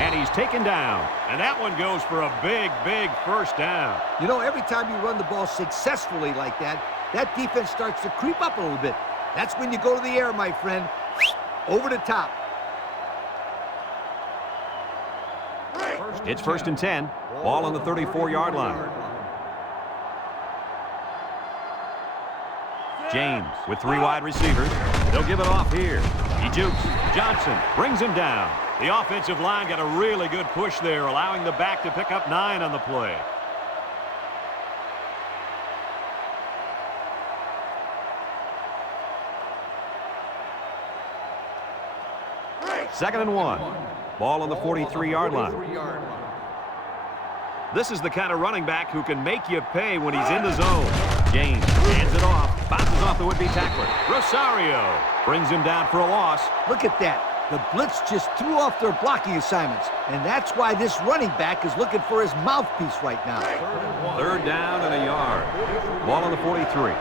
and he's taken down. And that one goes for a big, big first down. You know, every time you run the ball successfully like that, that defense starts to creep up a little bit. That's when you go to the air, my friend. Over the top. It's first and 10. Ball on the 34-yard line. James with 3 wide receivers. They'll give it off here. He jukes. Johnson brings him down. The offensive line got a really good push there, allowing the back to pick up 9 on the play. Second and 1. Ball on the 43-yard line. This is the kind of running back who can make you pay when he's in the zone. James hands it off, bounces off the would-be tackler. Rosario brings him down for a loss. Look at that. The blitz just threw off their blocking assignments, and that's why this running back is looking for his mouthpiece right now. Third down and a yard. Ball on the 43.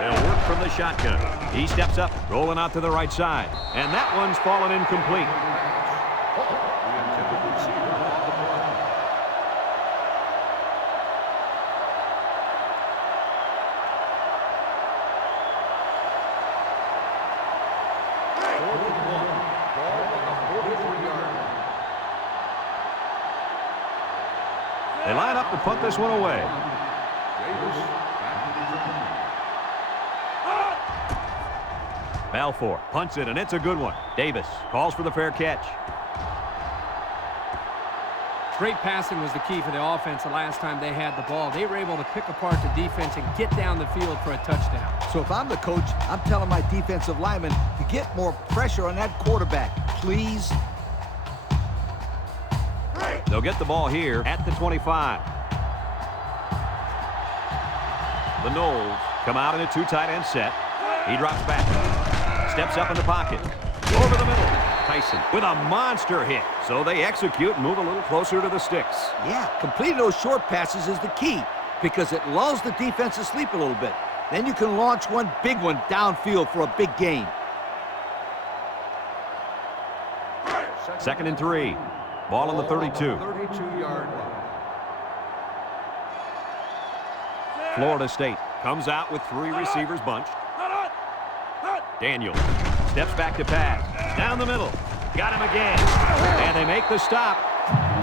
They'll work from the shotgun. He steps up, rolling out to the right side. And that one's fallen incomplete. The intended receiver on the play. Fourth and 1. Ball on the 43-yard line. They line up to punt this one away. Davis back to return. Balfour punts it, and it's a good one. Davis calls for the fair catch. Great passing was the key for the offense the last time they had the ball. They were able to pick apart the defense and get down the field for a touchdown. So if I'm the coach, I'm telling my defensive linemen to get more pressure on that quarterback, please. They'll get the ball here at the 25. The Knowles come out in a two tight end set. He drops back. Steps up in the pocket. Over the middle. Tyson with a monster hit. So they execute and move a little closer to the sticks. Yeah, completing those short passes is the key because it lulls the defense to sleep a little bit. Then you can launch one big one downfield for a big gain. 2nd and 3. Ball on the 32. 32-yard line. Florida State comes out with 3 receivers bunched. Daniels steps back to pass. Down the middle. Got him again. And they make the stop.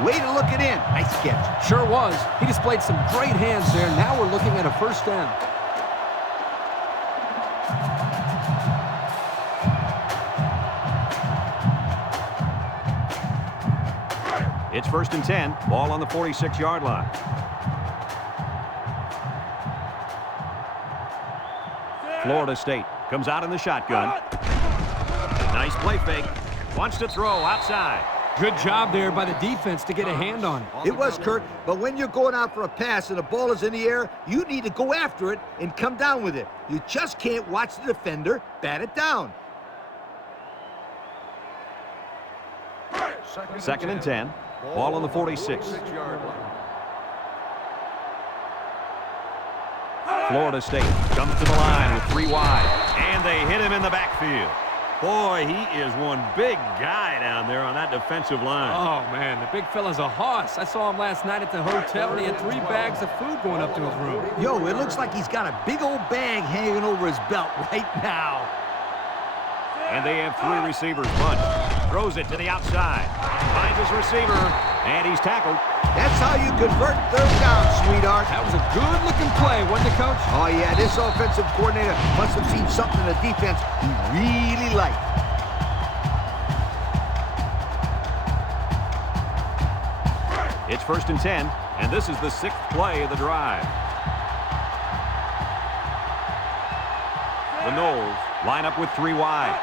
Way to look it in. Nice catch. Sure was. He displayed some great hands there. Now we're looking at a first down. It's 1st and 10. Ball on the 46-yard line. Florida State comes out in the shotgun. Nice play fake. Wants to throw outside. Good job there by the defense to get a hand on it. It was, Kurt, but when you're going out for a pass and the ball is in the air, you need to go after it and come down with it. You just can't watch the defender bat it down. 2nd and 10. Ball on the 46. Florida State comes to the line with 3 wide. And they hit him in the backfield. Boy, he is one big guy down there on that defensive line. Oh, man, the big fella's a hoss. I saw him last night at the hotel, and he had 3 bags of food going up to his room. Yo, it looks like he's got a big old bag hanging over his belt right now. And they have 3 receivers bunched. Throws it to the outside. Finds his receiver, and he's tackled. That's how you convert 3rd down, sweetheart. That was a good-looking play, wasn't it, Coach? Oh, yeah, this offensive coordinator must have seen something in the defense he really liked. It's 1st and 10, and this is the 6th play of the drive. The Knowles line up with 3 wide.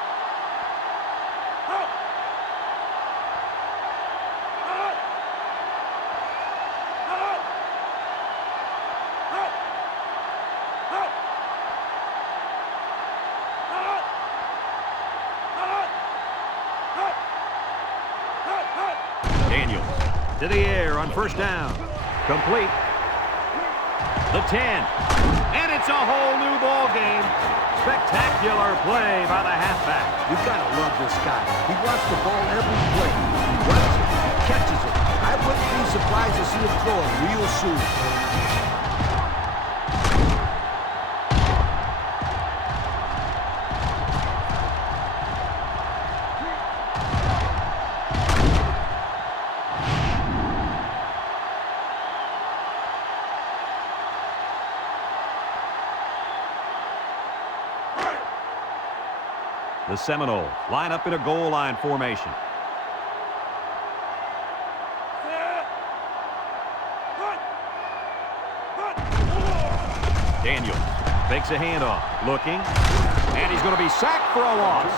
Daniels to the air on 1st down. Complete. The 10. And it's a whole new ball game. Spectacular play by the halfback. You gotta love this guy. He wants the ball every play. He runs it, he catches it. I wouldn't be surprised to see him throw it real soon. The Seminoles line up in a goal line formation. Daniels takes a handoff, looking, and he's going to be sacked for a loss.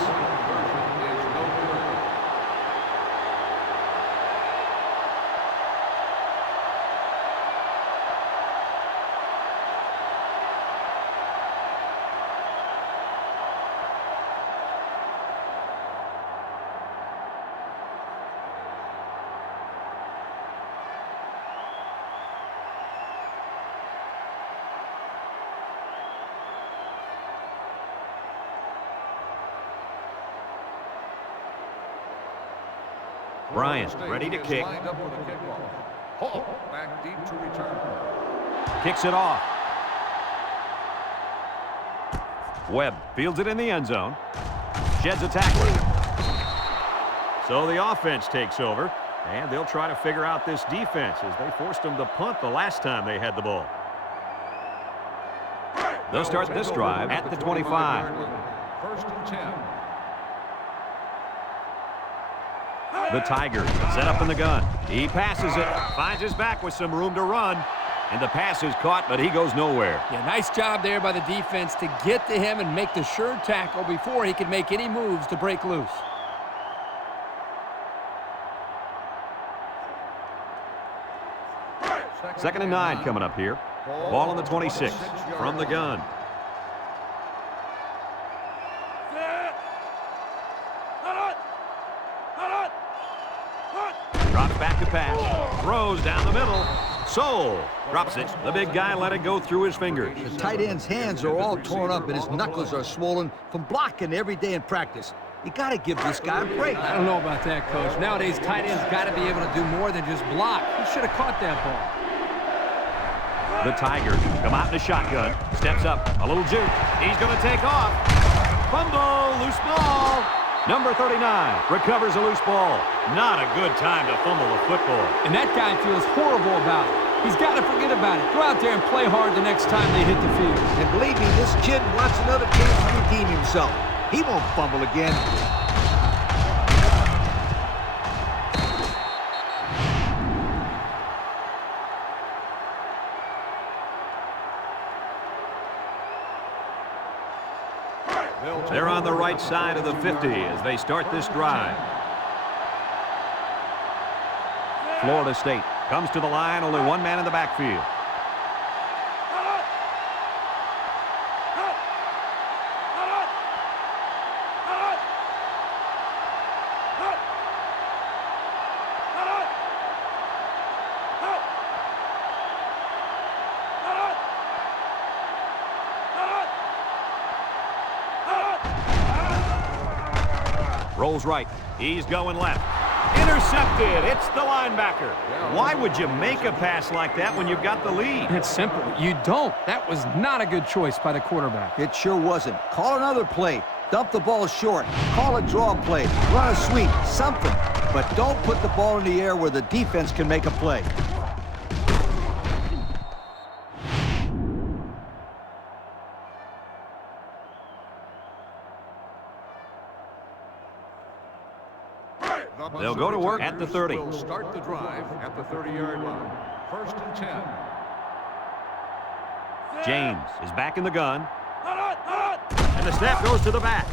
Bryant ready to kick. Hall back deep to return. Kicks it off. Webb fields it in the end zone. Sheds a tackler. So the offense takes over, and they'll try to figure out this defense as they forced them to punt the last time they had the ball. They'll start this drive at the 25. 1st and 10. The Tigers set up in the gun. He passes it, finds his back with some room to run. And the pass is caught, but he goes nowhere. Yeah, nice job there by the defense to get to him and make the sure tackle before he could make any moves to break loose. Second and 9 coming up here. Ball on the 26 from the gun. Drops back to pass. Throws down the middle. Soul drops it. The big guy let it go through his fingers. The tight end's hands are all torn up and his knuckles are swollen from blocking every day in practice. You got to give this guy a break. I don't know about that, Coach. Nowadays, tight ends got to be able to do more than just block. He should have caught that ball. The Tigers come out in a shotgun. Steps up. A little juke. He's going to take off. Fumble. Loose ball. Number 39 recovers a loose ball. Not a good time to fumble a football. And that guy feels horrible about it. He's got to forget about it. Go out there and play hard the next time they hit the field. And believe me, this kid wants another chance to redeem himself. He won't fumble again. They're on the right side of the 50 as they start this drive. Florida State comes to the line, only one man in the backfield. Rolls right. He's going left. Intercepted. It's the linebacker. Why would you make a pass like that when you've got the lead? It's simple. You don't. That was not a good choice by the quarterback. It sure wasn't. Call another play. Dump the ball short. Call a draw play. Run a sweep. Something. But don't put the ball in the air where the defense can make a play. They'll go to work at the 30. Will start the drive at the 30-yard line. First and 10. James is back in the gun. And the snap goes to the back.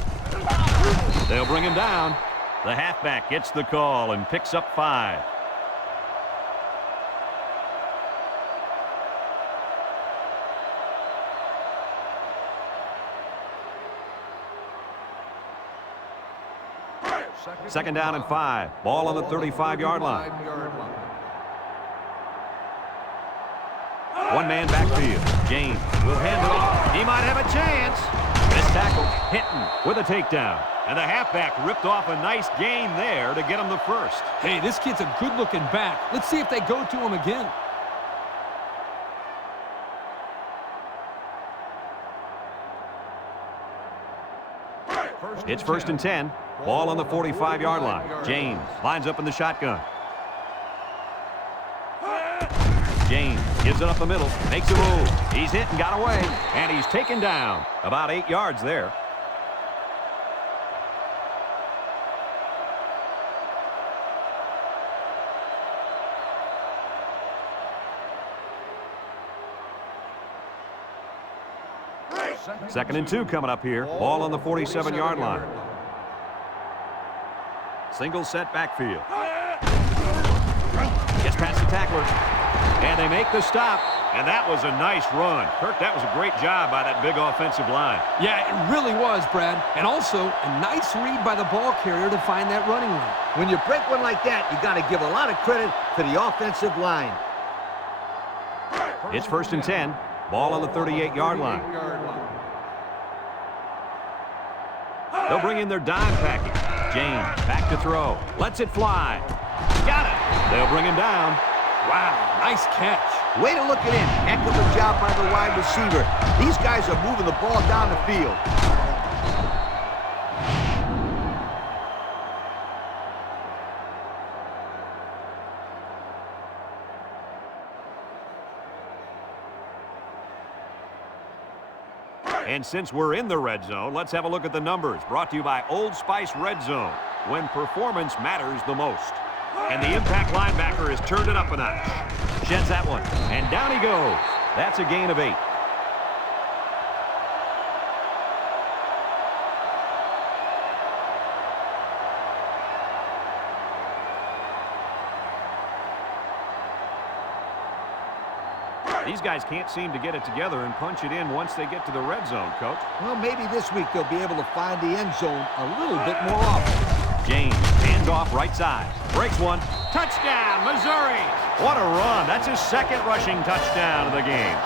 They'll bring him down. The halfback gets the call and picks up 5. Second down and 5. Ball on the 35-yard line. One man backfield. James will hand it off. He might have a chance. Missed tackle. Hinton with a takedown. And the halfback ripped off a nice gain there to get him the first. Hey, this kid's a good-looking back. Let's see if they go to him again. It's first and 10. Ball on the 45-yard line. James lines up in the shotgun. James gives it up the middle, makes a move. He's hit and got away, and he's taken down. About 8 yards there. Second and 2 coming up here. Ball on the 47-yard line. Single set backfield. Gets past the tackler. And they make the stop. And that was a nice run. Kirk, that was a great job by that big offensive line. Yeah, it really was, Brad. And also, a nice read by the ball carrier to find that running lane. When you break one like that, you got to give a lot of credit to the offensive line. It's first and 10. Ball on the 38-yard line. They'll bring in their dime package. James back to throw. Lets it fly. Got it. They'll bring him down. Wow, nice catch. Way to look it in. Heck of a job by the wide receiver. These guys are moving the ball down the field. And since we're in the red zone, let's have a look at the numbers. Brought to you by Old Spice Red Zone, when performance matters the most. And the impact linebacker has turned it up a notch. Sheds that one. And down he goes. That's a gain of 8. These guys can't seem to get it together and punch it in once they get to the red zone, Coach. Well, maybe this week they'll be able to find the end zone a little bit more often. James hands off right side. Breaks one. Touchdown, Missouri! What a run. That's his second rushing touchdown of the game.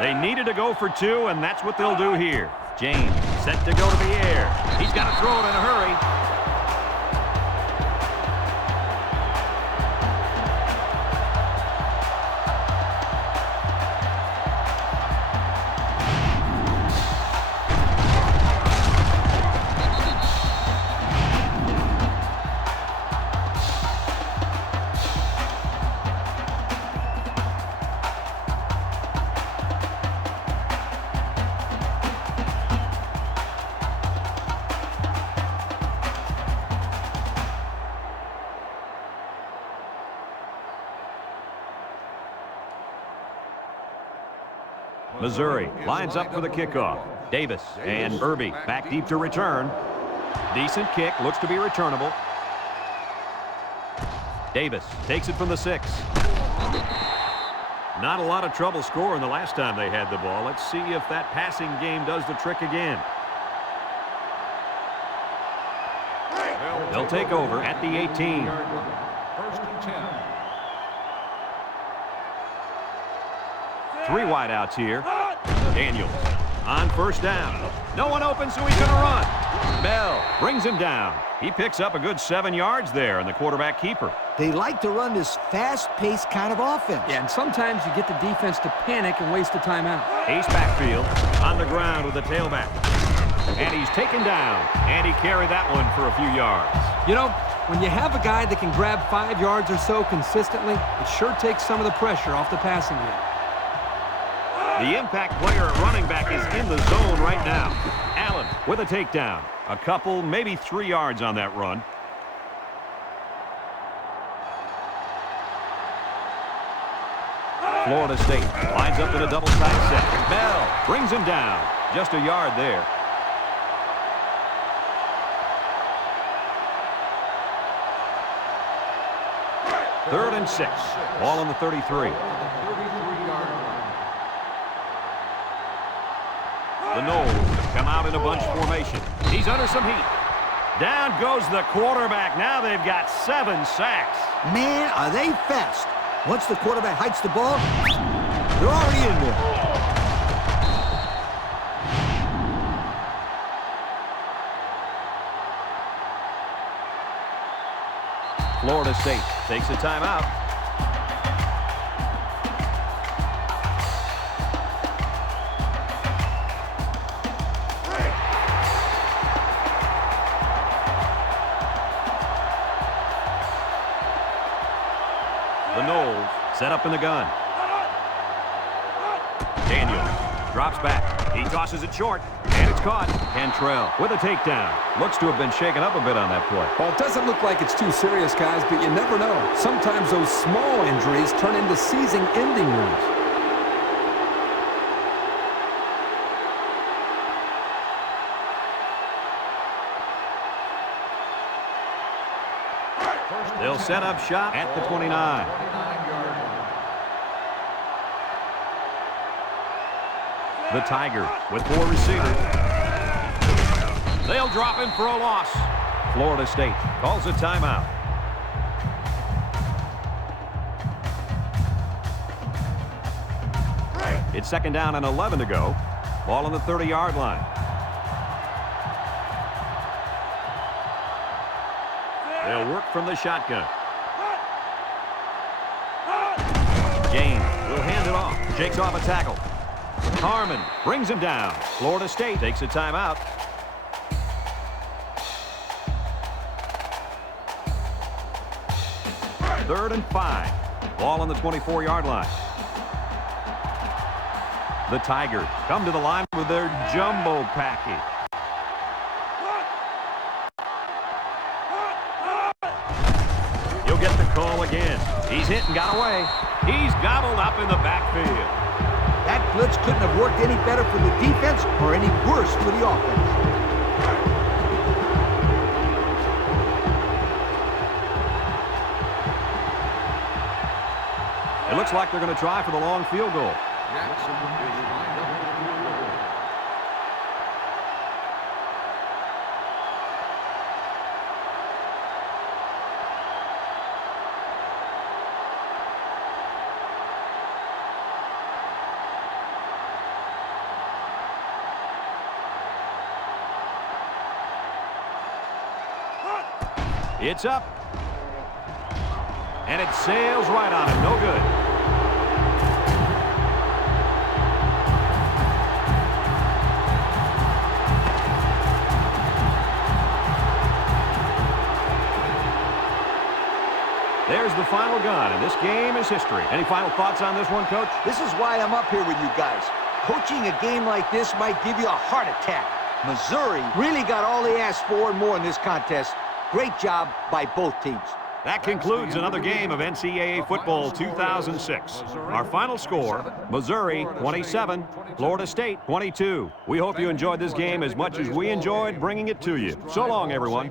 They needed to go for 2, and that's what they'll do here. James set to go to the air. He's got to throw it in a hurry. Missouri lines up for the kickoff. Davis and Irby back deep to return. Decent kick, looks to be returnable. Davis takes it from the 6. Not a lot of trouble scoring the last time they had the ball. Let's see if that passing game does the trick again. They'll take over at the 18. 1st and 10. 3 wideouts here. Daniels on first down. No one open, so he's going to run. Bell brings him down. He picks up a good 7 yards there, and the quarterback keeper. They like to run this fast-paced kind of offense. Yeah, and sometimes you get the defense to panic and waste a timeout. Ace backfield on the ground with the tailback. And he's taken down, and he carried that one for a few yards. You know, when you have a guy that can grab 5 yards or so consistently, it sure takes some of the pressure off the passing game. The impact player at running back is in the zone right now. Allen with a takedown. A couple, maybe 3 yards on that run. Florida State lines up in a double-sided set. Bell brings him down. Just a yard there. Third and 6. Ball on the 33. The Noles come out in a bunch formation. He's under some heat. Down goes the quarterback. Now they've got 7 sacks. Man, are they fast. Once the quarterback hikes the ball, they're already in there. Florida State takes a timeout. The Noles set up in the gun. Daniels drops back. He tosses it short, and it's caught. Cantrell with a takedown. Looks to have been shaken up a bit on that play. Well, it doesn't look like it's too serious, guys, but you never know. Sometimes those small injuries turn into season-ending ones. They'll set up shop at the 29. The Tigers with 4 receivers. They'll drop him for a loss. Florida State calls a timeout. It's 2nd down and 11 to go. Ball on the 30-yard line. They'll work from the shotgun. James will hand it off. Shakes off a tackle. Harmon brings him down. Florida State takes a timeout. Third and 5. Ball on the 24-yard line. The Tigers come to the line with their jumbo package. He'll get the call again. He's hit and got away. He's gobbled up in the backfield. That blitz couldn't have worked any better for the defense or any worse for the offense. It looks like they're going to try for the long field goal. Jackson is lined up for the field goal. It's up. And it sails right on him. No good. There's the final gun, and this game is history. Any final thoughts on this one, Coach? This is why I'm up here with you guys. Coaching a game like this might give you a heart attack. Missouri really got all they asked for and more in this contest. Great job by both teams. That concludes another game of NCAA football 2006. Our final score, Missouri 27, Florida State 22. We hope you enjoyed this game as much as we enjoyed bringing it to you. So long, everyone.